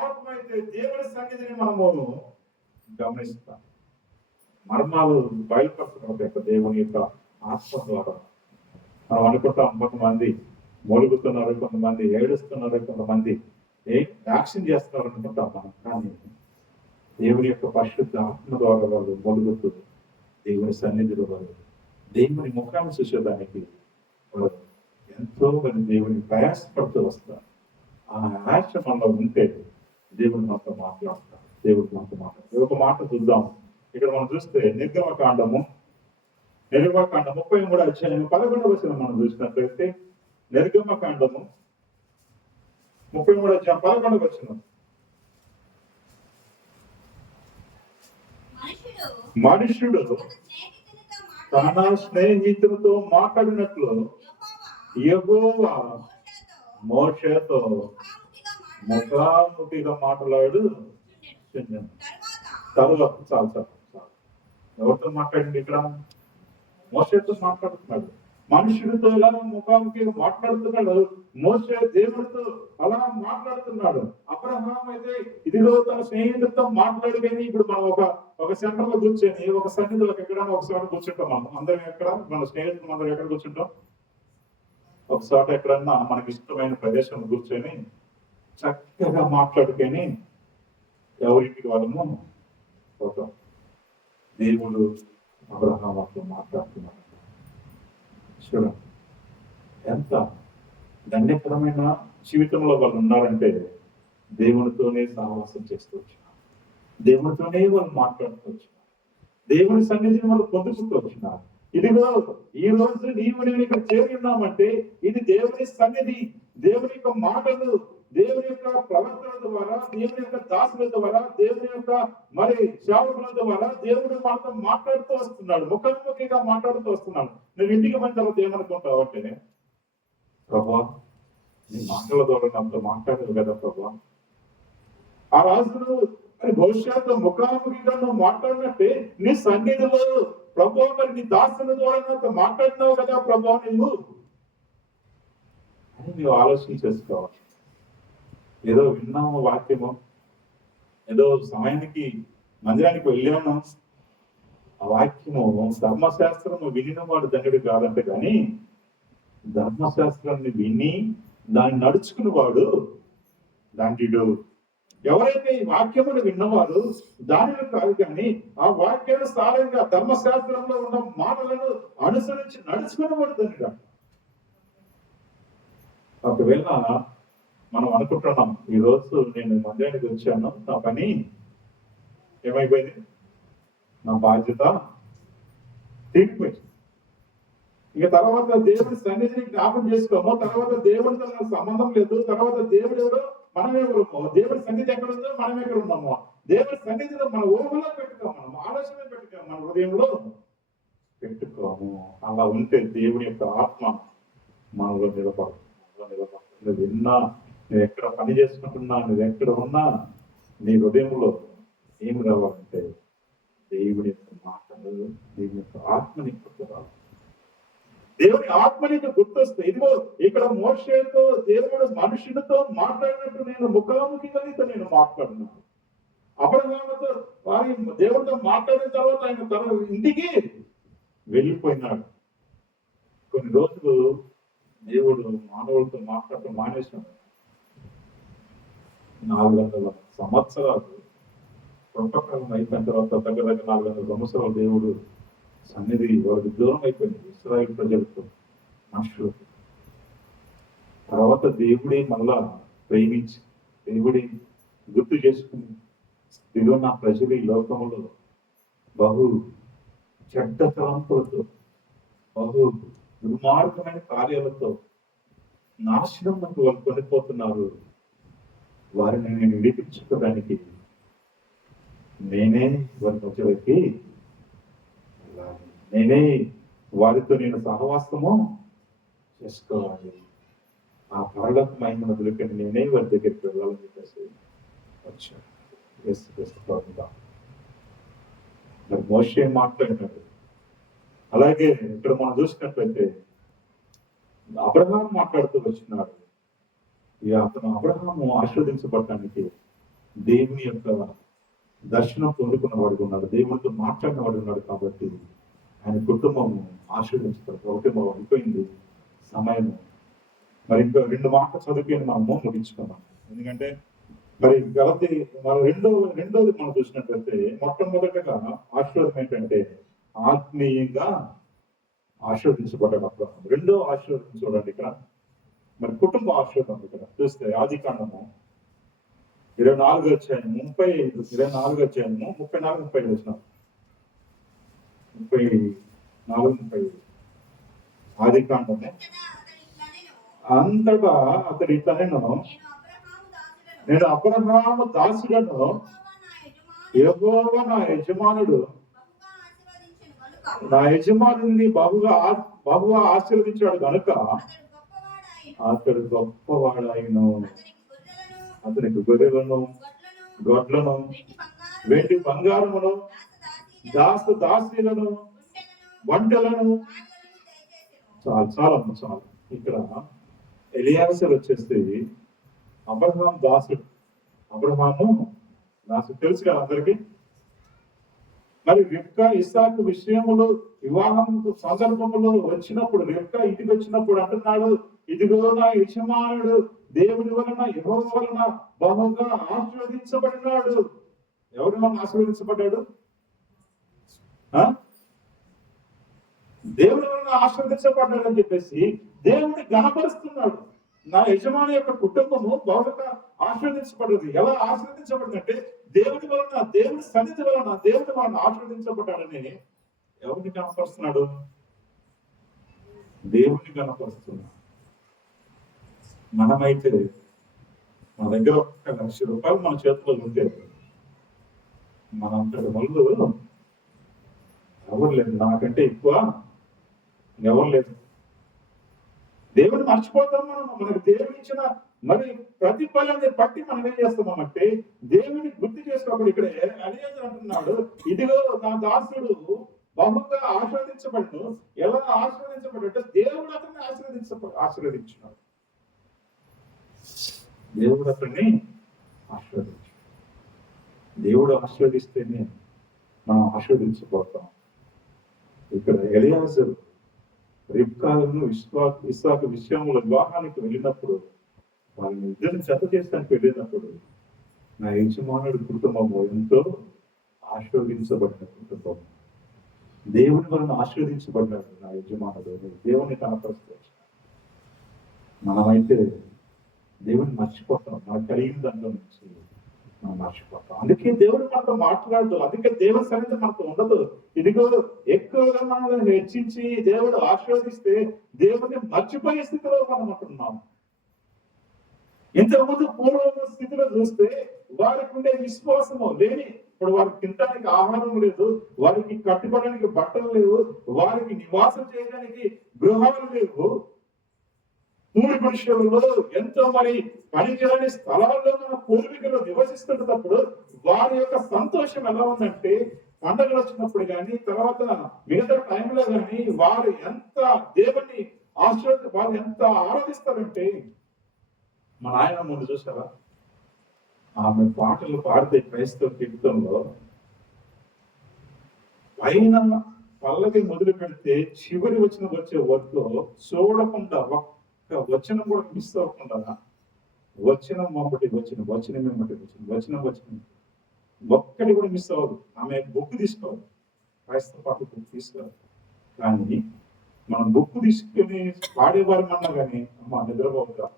ఆత్మ అయితే దేవుడి సన్నిధిని మనము గమనిస్తాం. మర్మాలు బయలుపరచబడతాయి దేవుని యొక్క ఆత్మ ద్వారా. మనం అనుకుంటాం కొంతమంది మొలుగుతున్నారు, కొంతమంది ఏడుస్తున్నారు, కొంతమంది యాక్షన్ చేస్తున్నారు అనుకుంటాం మనం. కానీ దేవుని యొక్క పరిశుద్ధ ఆత్మ ద్వారా వాళ్ళు మొలుగుతూ దేవుని సన్నిధిలో వాళ్ళు దేవుని ముఖాన్ని చూసేదానికి వాళ్ళు ఎంతో మంది దేవుని ప్రయాసపడుతూ వస్తారు. ఆ ఆశ మనలో ఉంటే దేవుడు మనతో మాట్లాడతారు. ఒక మాట చూద్దాం. ఇక్కడ మనం చూస్తే నిర్గమకాండము 33:11 మనం చూసినట్లయితే నిర్గమకాండము 33:11 మనుషుడు తన స్నేహితులతో మాట్లాడినట్లు యెహోవా మోషేతో ముఖాముఖిగా మాట్లాడు. తరువాత చాలు ఎవరితో మాట్లాడింది? ఇక్కడ మోషేతో మాట్లాడుతున్నాడు. మనుషుడితో ఎలా ముఖాముఖిగా మాట్లాడుతున్నాడు. మోషే దేవుడితో అలా మాట్లాడుతున్నాడు. అబ్రహాం అయితే ఇదిలో తన స్నేహితులతో మాట్లాడుకొని ఇప్పుడు మనం ఒక సెంటర్ లో కూర్చొని ఒక సన్నిధిలోకి ఎక్కడైనా ఒకసారి కూర్చుంటాం. మనం అందరం ఎక్కడ మన స్నేహితులు అందరం ఎక్కడ కూర్చుంటాం? ఒకసారి ఎక్కడన్నా మనకి ఇష్టమైన ప్రదేశంలో కూర్చొని చక్కగా మాట్లాడుకొని ఎవరింటికి వాళ్ళము పోతాం. దేవుడు అబ్రహాం అట్లా మాట్లాడుతున్నాడు. చూడండి ఎంత ధన్యకరమైన జీవితంలో వాళ్ళు ఉన్నారంటే దేవునితోనే సహవాసం చేస్తూ వచ్చినారు. దేవునితోనే వాళ్ళు మాట్లాడుతూ వచ్చినారు. దేవుని సన్నిధిని వాళ్ళు పొందుతూ వచ్చినారు. ఇదిగో ఈ రోజు నీవు నేను ఇక్కడ చేరి ఉన్నామంటే ఇది దేవుని సన్నిధి. దేవుని యొక్క మాటలు, దేవుని యొక్క ప్రవర్తన ద్వారా, దేవుని యొక్క దాసుల ద్వారా, దేవుని యొక్క మరి సేవకుల ద్వారా దేవుడు మనతో మాట్లాడుతూ వస్తున్నాడు. ముఖాముఖిగా మాట్లాడుతూ వస్తున్నాడు. నువ్వు ఇంటికి పోయిన తర్వాత ఏమనుకుంటావు అంటే, ప్రభా నీ మాటల ద్వారా నాతో మాట్లాడదు కదా ప్రభా. ఆ రాజులు మరి భవిష్యత్తు ముఖాముఖిగా నువ్వు మాట్లాడినట్టే నీ సన్నిధిలో ప్రభా మరి నీ దాసుల ద్వారా నాతో మాట్లాడినావు కదా ప్రభా నువ్వు అని నువ్వు ఆలోచన చేసుకోవాలి. ఏదో విన్నాము వాక్యము, ఏదో సమయానికి మందిరానికి వెళ్ళాము, ఆ వాక్యము ధర్మశాస్త్రము వినిన వాడు ధన్యుడు కాదంటే కానీ ధర్మశాస్త్రాన్ని విని దాన్ని నడుచుకుని వాడు ధన్యుడు. ఎవరైతే ఈ వాక్యమును విన్నవారు దానిలో కాదు కానీ ఆ వాక్యానుసారంగా ధర్మశాస్త్రంలో ఉన్న మాటలను అనుసరించి నడుచుకుని వాడు ధన్యుడు. ఒకవేళ మనం అనుకుంటున్నాం ఈ రోజు నేను మందిరానికి వచ్చాను, నా పని ఏమైపోయింది, నా బాధ్యత తీరిపోయింది, ఇక తర్వాత దేవుడి సన్నిధిని జ్ఞాపం చేసుకోము, తర్వాత దేవుడితో నాకు సంబంధం లేదు, తర్వాత దేవుడు ఎవరో మనం ఎవరు, దేవుడి సన్నిధి ఎక్కడ ఉందో మనం ఎక్కడ ఉన్నాము, దేవుడి సన్నిధిలో మన ఊహలో పెట్టుకోము, మనం ఆలోచన పెట్టుకోము, మన హృదయంలో పెట్టుకోము. అలా ఉంటే దేవుని యొక్క ఆత్మ మనలో నిలబడదు. నువ్వు విన్నా, నువ్వు ఎక్కడ పని చేసుకుంటున్నా, నువ్వు ఎక్కడ ఉన్నా నీ హృదయంలో ఏమి రావాలంటే దేవుని యొక్క మాటలు, దేవుని యొక్క ఆత్మని గుర్తురావాలి. దేవుని ఆత్మనికి గుర్తొస్తే ఇదిగో ఇక్కడ మోషేతో దేవుడు మనుషులతో మాట్లాడినట్టు నేను ముఖాముఖిగా నేను మాట్లాడినాను. అబ్రహాముతో వారి దేవుడితో మాట్లాడిన తర్వాత ఆయన తన ఇంటికి వెళ్ళిపోయినాడు. కొన్ని రోజులు దేవుడు మానవులతో మాట్లాడటం మానేశాడు. 400 సంవత్సరాలు కృపకాలం అయిపోయిన తర్వాత దగ్గర 400 సంవత్సరాలు దేవుడు సన్నిధి వారికి దూరం అయిపోయింది ఇశ్రాయేలు ప్రజలకు, మనుషులకు. తర్వాత దేవుడే మళ్ళా ప్రేమించి దేవుడి గుర్తు చేసుకుని, ఇదిగో నా ప్రజలు ఈ లోకంలో బహు చెడ్డ తలంపులతో, బహు దుర్మార్గమైన కార్యాలతో నాశనం వాళ్ళు కొనిపోతున్నారు. వారిని నేను విడిపించుకోవడానికి నేనే వారి మధ్యలోకి వెళ్ళాలి. నేనే వారితో నేను సహవాసము చేసుకోవాలి. ఆ పరలోక మహిమను వదిలిపెట్టి నేనే వారి దగ్గరికి వెళ్ళాలని చెప్పేసి వచ్చాను. మరి మోషే మాట్లాడినాడు. అలాగే ఇక్కడ మనం చూసినట్లయితే అబ్రహాం మాట్లాడుతూ వచ్చినాడు. ఇక అతను అబ్రహాము ఆశీర్వదించబడటానికి దేవుని యొక్క దర్శనం పొందుకున్న వాడు ఉన్నాడు, దేవునితో మాట్లాడిన వాడు ఉన్నాడు. కాబట్టి ఆయన కుటుంబం ఆశీర్వదించుతారు. ఒకటి అయిపోయింది సమయం. మరి ఇంకా 2 మాటలు చదివి మనము ముగించుకున్నాం. ఎందుకంటే మరి రెండోది మనం చూసినట్లయితే మొట్టమొదటిగా ఆశీర్వాదం ఏంటంటే ఆత్మీయంగా ఆశీర్వదించబడ్డాడు అబ్రహాం. రెండో ఆశీర్వాదం చూడండి ఇక్కడ, మరి కుటుంబ ఆశీర్వాదం ఇక్కడ చూస్తే ఆదికాండము 24 అధ్యాయము 35, 24 అధ్యాయము 34, 35 వచ్చినాం. 34, 35 ఆదికాండము. అంతటా అతడు ఇట్లా నేను అబ్రహాము దాసులను యెహోవా నా యజమానుడు నా యజమానుని బహుగా ఆశీర్వదించాడు కనుక అతడు గొప్పవాడాయను. అతనికి గొర్రెలను, గొడ్లను, వెండి బంగారమును, దాసీలను, వంటలను. చాలు. ఇక్కడ ఎలియాజరు వచ్చేసి అబ్రహాం దాసుడు. అబ్రహాము దాసుడు తెలుసు కదా అందరికి. మరి రిబ్కా ఇస్సాకు విషయములు వివాహం సందర్భంలో వచ్చినప్పుడు, రిబ్కా ఇంటికి వచ్చినప్పుడు అంటున్నాడు, ఇదిగో నా యజమానుడు దేవుని వలన యెహోవా వలన బహుగా ఆశీర్వదించబడినాడు. ఎవరి వలన ఆశీర్వదించబడ్డాడు? దేవుని వలన ఆశీర్వదించబడ్డాడు అని చెప్పేసి దేవుని గణపరుస్తున్నాడు. నా యజమాని యొక్క కుటుంబము బహుగా ఆశీర్వదించబడ్డది. ఎలా ఆశీర్వదించబడిందంటే దేవుని వలన, దేవుని సన్నిధి వలన, దేవుని వలన ఆశీర్వదించబడ్డాడని ఎవరిని కనపరుస్తున్నాడు? దేవుని కనపరుస్తున్నాడు. మనమైతే మన దగ్గర 1,00,000 రూపాయలు మన చేతిలో ఉంటే మనంతటి వాళ్ళు ఎవరు లేదు, నాకంటే ఎక్కువ ఎవరు లేదు. దేవుని మర్చిపోతాం మనం. మనకు దేవుని ఇచ్చిన మరి ప్రతిఫలాన్ని బట్టి మనం ఏం చేస్తున్నామంటే దేవుని గుర్తు చేసుకోవాలి. ఇక్కడ ఎలియాజరు అంటున్నాడు, ఇదిగో నా దాసుడు బహుగా ఆశీర్వదించబడ్డు. ఎలా ఆశీర్వదించబడ్డంటే దేవుడు అతన్ని ఆశీర్వదించినాడు. దేవుడు అతన్ని ఆశీర్వదించాడు. దేవుడు ఆశీర్వదిస్తేనే మనం ఆశీర్వదించబడతాం. ఇక్కడ ఎలియాజరు రిబ్కాను ఇస్సాకు విషయంలో వివాహానికి వెళ్ళినప్పుడు, వాళ్ళని ఇద్దరిని జత చేస్తానికి వెళ్ళినప్పుడు, నా యజమానుడి కుటుంబము ఎంతో ఆశీర్వదించబడిన కుటుంబం. దేవుని వలన ఆశీర్వదించబడ్డాడు నా యజమానుడు. దేవుని కనపరుస్తాడు. మనమైతే దేవుని మర్చిపోతాం. మనకు కలిగిన దాంట్లో నుంచి మనం మర్చిపోతాం. అందుకే దేవుడు మనతో మాట్లాడదు. అందుకే దేవుని సన్నిధి మనతో ఉండదు. ఇదిగో ఎక్కువగా మనల్ని హెచ్చించి దేవుడు ఆశీర్వదిస్తే దేవుడిని మర్చిపోయే స్థితిలో మనం ఉంటున్నాం. ఇంతకుముందు పూర్వ స్థితిలో చూస్తే వారికి ఉండే విశ్వాసము లేని, ఇప్పుడు వారికి తినడానికి ఆహారం లేదు, వారికి కట్టుకోవడానికి బట్టలు లేవు, వారికి నివాసం చేయడానికి గృహాలు లేవు, పూరి గుడిసెలలో ఎంతో మరి పనిచేయని స్థలాల్లో మన పూర్వీకులు నివసిస్తున్నప్పుడు వారి యొక్క సంతోషం ఎలా ఉందంటే, పండుగలు వచ్చినప్పుడు కానీ తర్వాత మిగతా టైంలో కానీ వారు ఎంత దేవుని వాళ్ళు ఎంత ఆరాధిస్తారంటే, మా నాయన ముందు చూసారా, ఆమె పాటలు పాడితే క్రైస్తవ కీర్తనలో పైన పల్లకి మొదలు పెడితే చివరి వచ్చే వరకు చూడకుండా వచనం కూడా మిస్ అవ్వకుండా వచనం ఒక్కటి కూడా మిస్ అవ్వదు. ఆమె బుక్ తీసుకోవాలి, క్రైస్తవ పాటలు బుక్ తీసుకోవాలి. కానీ మనం బుక్ తీసుకుని పాడేవారమన్నా కానీ అమ్మ నిద్రపోవుగా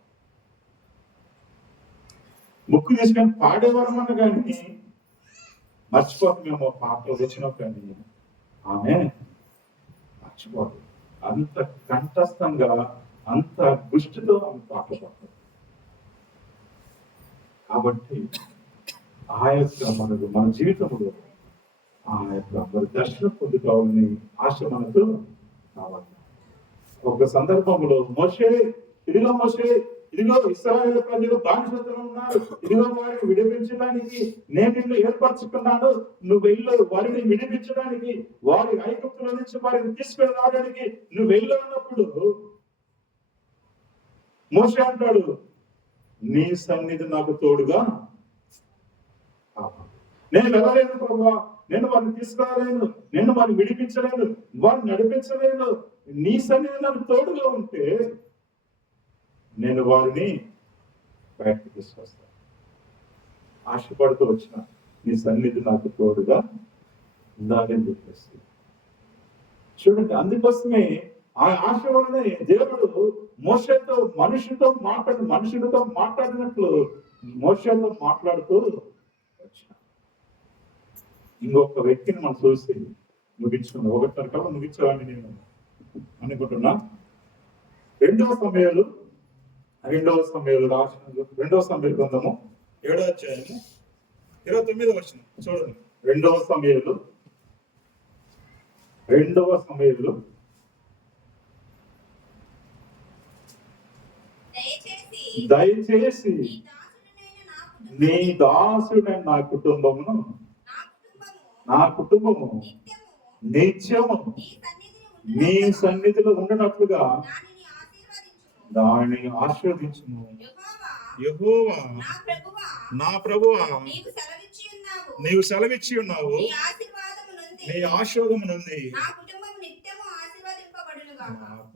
బుక్ తీసుకొని పాడేవారమని కానీ మర్చిపోతున్నాము. పాటలు తెచ్చినప్పుడు కానీ ఆమె మర్చిపోదు. అంత కంఠస్థంగా అంత దృష్టితో ఆమె పాటలు పాడతారు. కాబట్టి ఆ యొక్క మన జీవితంలో ఆ యొక్క మరి దర్శనం పొందుకోవాలని ఆశ మనకు కావాలి. ఒక సందర్భంలో మోషే, ఇదిగో మోషే, ఇదిగో ఇశ్రాయేలు ప్రజలు బానిసత్వం ఉన్నారు, ఇదిగో వారిని విడిపించడానికి నేను నిన్ను ఏర్పరచుకున్నాను, నువ్వు వెళ్ళు వారిని విడిపించడానికి, వారి ఐగుప్తుల నుంచి వారిని తీసుకుని రావడానికి నువ్వు వెళ్ళు అన్నప్పుడు మోషే అంటాడు, నీ సన్నిధి నాకు తోడుగా. నేను వెళ్ళలేను ప్రభా, నేను వారిని తీసుకురాలేను, నేను వారిని విడిపించలేను, వారిని నడిపించలేను, నీ సన్నిధి నాకు తోడుగా ఉంటే నేను వారిని బయటకు తీసుకొస్తాను. ఆశపడుతూ వచ్చిన నీ సన్నిధి నాకు తోడుగా ఉండాలని చెప్పేసి చూడండి. అందుకోసమే ఆ ఆశ వలనే దేవుడు మోషేతో మనుషులతో మాట్లాడినట్లు మోషేతో మాట్లాడుతూ వచ్చిన. ఇంకొక వ్యక్తిని మనం చూసి ముగించుకున్నాం. 1:30 కల్లా ముగించాలని నేను అనుకుంటున్నా. రెండవ సమయాలు రాసిన 2వ సమయాలు గ్రంథము 7వ అధ్యాయము 29వ వచనం చూడండి. 2వ సమయాలు దయచేసి నీ దాసుడైన నా కుటుంబము నిత్యము నీ సన్నిధిలో ఉండనట్లుగా దానిని ఆశీర్వదించుము. యెహోవా నా ప్రభువా, నీవు సెలవిచ్చి ఉన్నావు, నీ ఆశీర్వాదము నుండి నా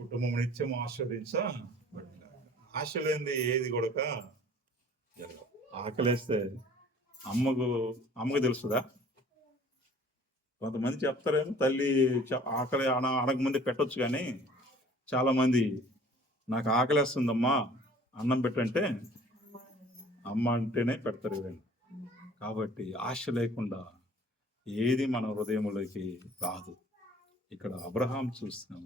కుటుంబము నిత్యము ఆశీర్వదించబడును. ఆశ లేనిది ఏది కూడా జరగదు. ఆకలేస్తే అమ్మకు తెలుసుదా? కొంతమంది చెప్తారేమో తల్లి ఆకలి అనకముందే పెట్టొచ్చు, కానీ చాలా మంది నాకు ఆకలేస్తుందమ్మా అన్నం పెట్టంటే అమ్మ అంటేనే పెడతారు వీళ్ళు. కాబట్టి ఆశ లేకుండా ఏది మన హృదయంలోకి రాదు. ఇక్కడ అబ్రహాం చూస్తున్నాం,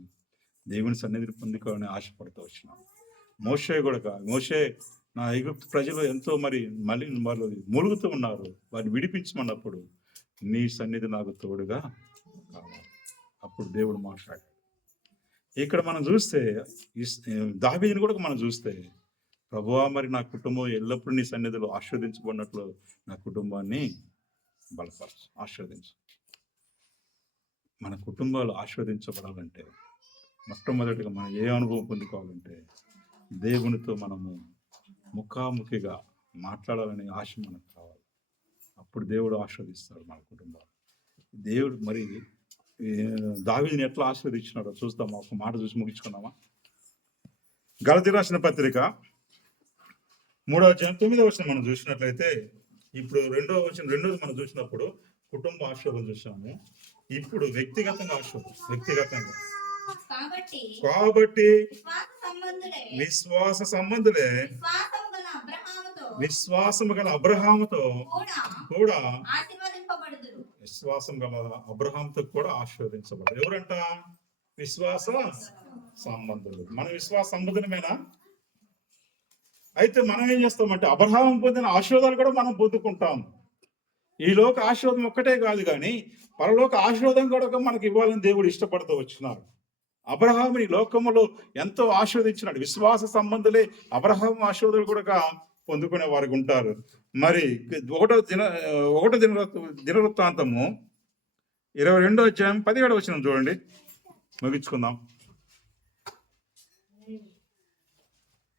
దేవుని సన్నిధిని పొందుకోవాలని ఆశపడుతూ వచ్చినాం. మోషే నా ఐగుప్తు ప్రజలు ఎంతో మళ్ళీ వాళ్ళు మూలుగుతూ ఉన్నారు, వారిని విడిపించమన్నప్పుడు నీ సన్నిధి నాకు తోడుగా కావాలి. అప్పుడు దేవుడు మాట్లాడాడు. ఇక్కడ మనం చూస్తే దావీదుని కూడా మనం చూస్తే, ప్రభువా మరి నా కుటుంబం ఎల్లప్పుడూ నీ సన్నిధిలో ఆశీర్వదించబడినట్లు నా కుటుంబాన్ని బలపరచు, ఆశీర్వదించు. మన కుటుంబాలు ఆశీర్వదించబడాలంటే మొట్టమొదటిగా మనం ఏ అనుభవం పొందుకోవాలంటే దేవునితో మనము ముఖాముఖిగా మాట్లాడాలనే ఆశ మనకు కావాలి. అప్పుడు దేవుడు ఆశీర్వదిస్తాడు మన కుటుంబాలు. దేవుడు మరి దావీదుని ఎట్లా ఆశీర్వదించినాడో చూద్దామా? ఒక మాట చూసి ముగించుకున్నామా? గలతీ రాసిన పత్రిక 3వ అధ్యాయం 9వ వచనం మనం చూసినట్లయితే, ఇప్పుడు రెండోది మనం చూసినప్పుడు కుటుంబ ఆశీర్వాదం చూసాము. ఇప్పుడు వ్యక్తిగతంగా ఆశీర్వాదం. కాబట్టి విశ్వాస సంబంధులే విశ్వాసము గల అబ్రహాముతో కూడా ఆశీర్వదించబడ్డారు. ఎవరంట? విశ్వాస సంబంధులు. మన విశ్వాస సంబంధులమేనా? అయితే మనం ఏం చేస్తామంటే అబ్రహాము పొందిన ఆశీర్వాదాలు కూడా మనం పొందుకుంటాం. ఈ లోక ఆశీర్వాదం ఒక్కటే కాదు, కానీ పరలోక ఆశీర్వాదం కూడా మనకి ఇవ్వాలని దేవుడు ఇష్టపడుతూ వచ్చినారు. అబ్రహాముని లోకములో ఎంతో ఆశీర్వదించినాడు. విశ్వాస సంబంధులే అబ్రహాము ఆశీర్వాదాలు కూడా పొందుకునే వారికి ఉంటారు. మరి 1వ దినవృత్తాంతము 22వ అధ్యాయం 17వ వచనం చూడండి, ముగించుకుందాం.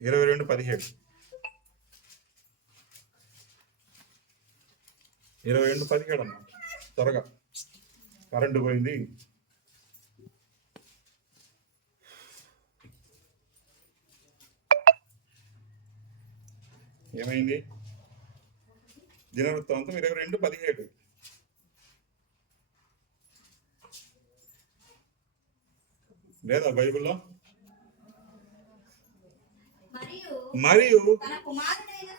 22:17 అన్న, త్వరగా కరెంటు పోయింది. ఏమైంది? దినవృత్తాంతం 22:17 లేదా బైబిల్లో? మరియు తన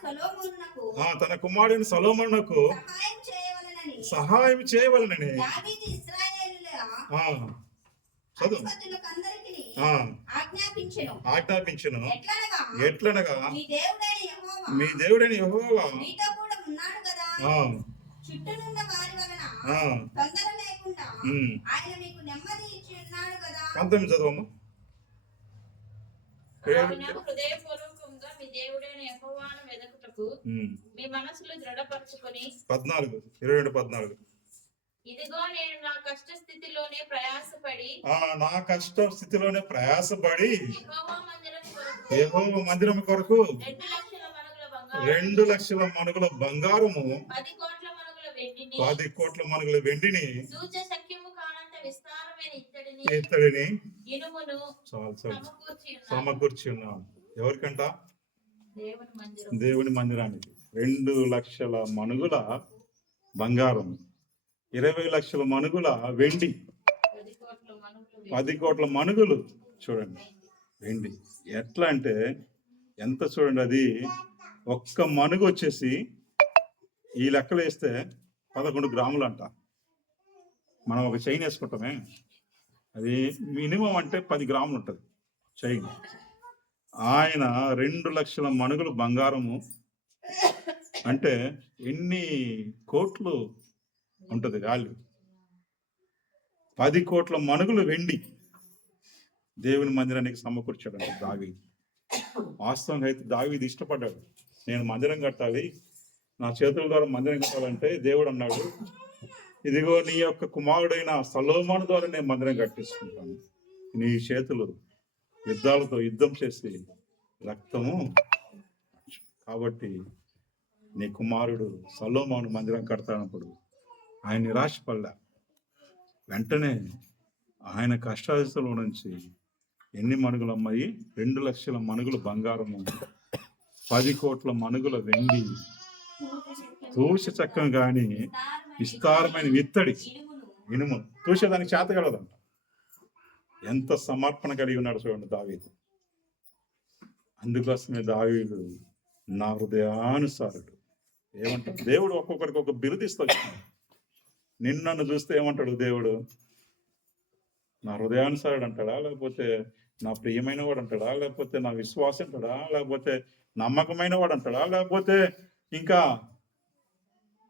సొలొమోనునకు తన కుమారుడైన సొలొమోనునకు సహాయం చేయవలనని దావీదు ఇశ్రాయేలుల ఆ, చదువు అధిపతులకందరికిని ఆ, ఆజ్ఞాపించెను. ఎట్లనగా మీ దేవుడైన యెహోవా మీ దేవుడైన యెహోవా మీతో కూడా ఉన్నాడు కదా. ఆ, చుట్టూనున్న వారి వలన ఆ, తొందర లేకుండా ఉమ్. ఆయన మీకు నెమ్మది ఇచ్చి ఉన్నాడు కదా. 19 చదవమ్మా. కావున హృదయపూర్వకంగా మీ దేవుడైన యెహోవాను వెదకుటకు మీ మనసులు దృఢపరచుకొని 14 22-14 ఇదిగో నేను నా కష్ట స్థితిలోనే ప్రయాసపడి నా కష్ట స్థితిలోనే ప్రయాసపడి యెహోవా మందిరం కొరకు యెహోవా మందిరం కొరకు 2 లక్షల మణుగుల 2 లక్షల బంగారము బంగారము 10 కోట్ల మణుగుల వెండిని 10 కోట్ల మణుగుల వెండిని సూచ శక్యము కానంత విస్తారమైన ఇత్తడిని ఇనుమును చాలు సమకూర్చి ఉన్నాడు. సమకూర్చి ఉన్నాను. ఎవరికంట? దేవుని మందిరం దేవుని మందిరానికి 2 లక్షల మణుగుల బంగారం, 20 లక్షల మణుగుల వెండి, 10 కోట్ల మణుగులు 10 కోట్ల మణుగులు. చూడండి వెండి ఎట్లా అంటే ఎంత చూడండి, అది ఒక్క మణుగు వచ్చేసి ఈ లెక్కలు వేస్తే 11 గ్రాములు అంట. మనం ఒక చైన్ వేసుకుంటామే, అది మినిమం అంటే 10 గ్రాములు ఉంటుంది చైన్. ఆయన 2 లక్షల మణుగులు బంగారము అంటే ఎన్ని కోట్లు ఉంటుంది వాల్యూ. 10 కోట్ల మణుగులు వెండి దేవుని మందిరానికి సమకూర్చాడు దావీదు. వాస్తవంగా అయితే దావీదు ఇష్టపడ్డాడు, నేను మందిరం కట్టాలి, నా చేతుల ద్వారా మందిరం కట్టాలంటే దేవుడు అన్నాడు, ఇదిగో నీ యొక్క కుమారుడైన సొలొమోను ద్వారా నేను మందిరం కట్టించుకుంటాను, నీ చేతులు యుద్ధాలతో యుద్ధం చేసి రక్తము, కాబట్టి నీ కుమారుడు సొలొమోను మందిరం కడతానప్పుడు ఆయన నిరాశపడ్డా. వెంటనే ఆయన కష్టాల నుంచి ఎన్ని మణుగులు అమ్మాయి? 2 లక్షల మణుగులు బంగారము, 10 కోట్ల మణుగుల వెండి, తూష చక్కం గాని విస్తారమైన విత్తడి ఇనుము. తూసేదానికి చేత కలదంట. ఎంత సమర్పణ కలిగి ఉన్నాడు చూడండి దావీదు. అందుకోసమే దావీదు నా హృదయానుసారుడు. ఏమంటాడు దేవుడు? ఒక్కొక్కరికి ఒక బిరుదిస్తాడు. నిన్ను చూస్తే ఏమంటాడు దేవుడు? నా హృదయానుసారుడు అంటాడా, లేకపోతే నా ప్రియమైన వాడు అంటాడా, లేకపోతే నా విశ్వాసం అంటాడా, లేకపోతే నమ్మకమైన వాడు అంటాడా, లేకపోతే ఇంకా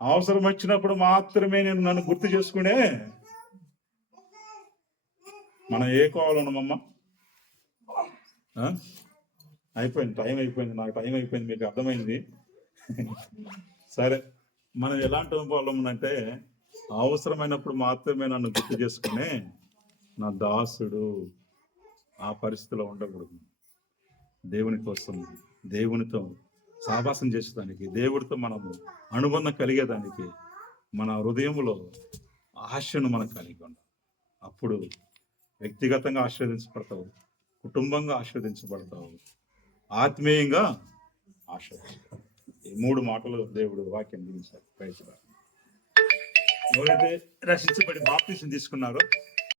అవసరం వచ్చినప్పుడు మాత్రమే నేను నన్ను గుర్తు చేసుకునే మనం ఏ కోవాలన్నామమ్మా? అయిపోయింది, టైం అయిపోయింది, నాకు టైం అయిపోయింది, మీకు అర్థమైంది. సరే, మనం ఎలాంటి వాళ్ళం అంటే అవసరమైనప్పుడు మాత్రమే నన్ను గుర్తు చేసుకునే నా దాసుడు. ఆ పరిస్థితిలో ఉండకూడదు. దేవుని కోసం, దేవునితో సావాసం చేసేదానికి, దేవుడితో మనము అనుబంధం కలిగేదానికి మన హృదయంలో ఆశను మనం కలిగి ఉండాలి. అప్పుడు వ్యక్తిగతంగా ఆశీర్వదించబడతావు, కుటుంబంగా ఆశీర్వదించబడతావు, ఆత్మీయంగా ఆశీర్వదించబడతావు. ఈ 3 మాటలు దేవుడు వాక్యం గురించారు. ఎవరైతే రక్షించబడి బాప్తిసం తీసుకున్నారో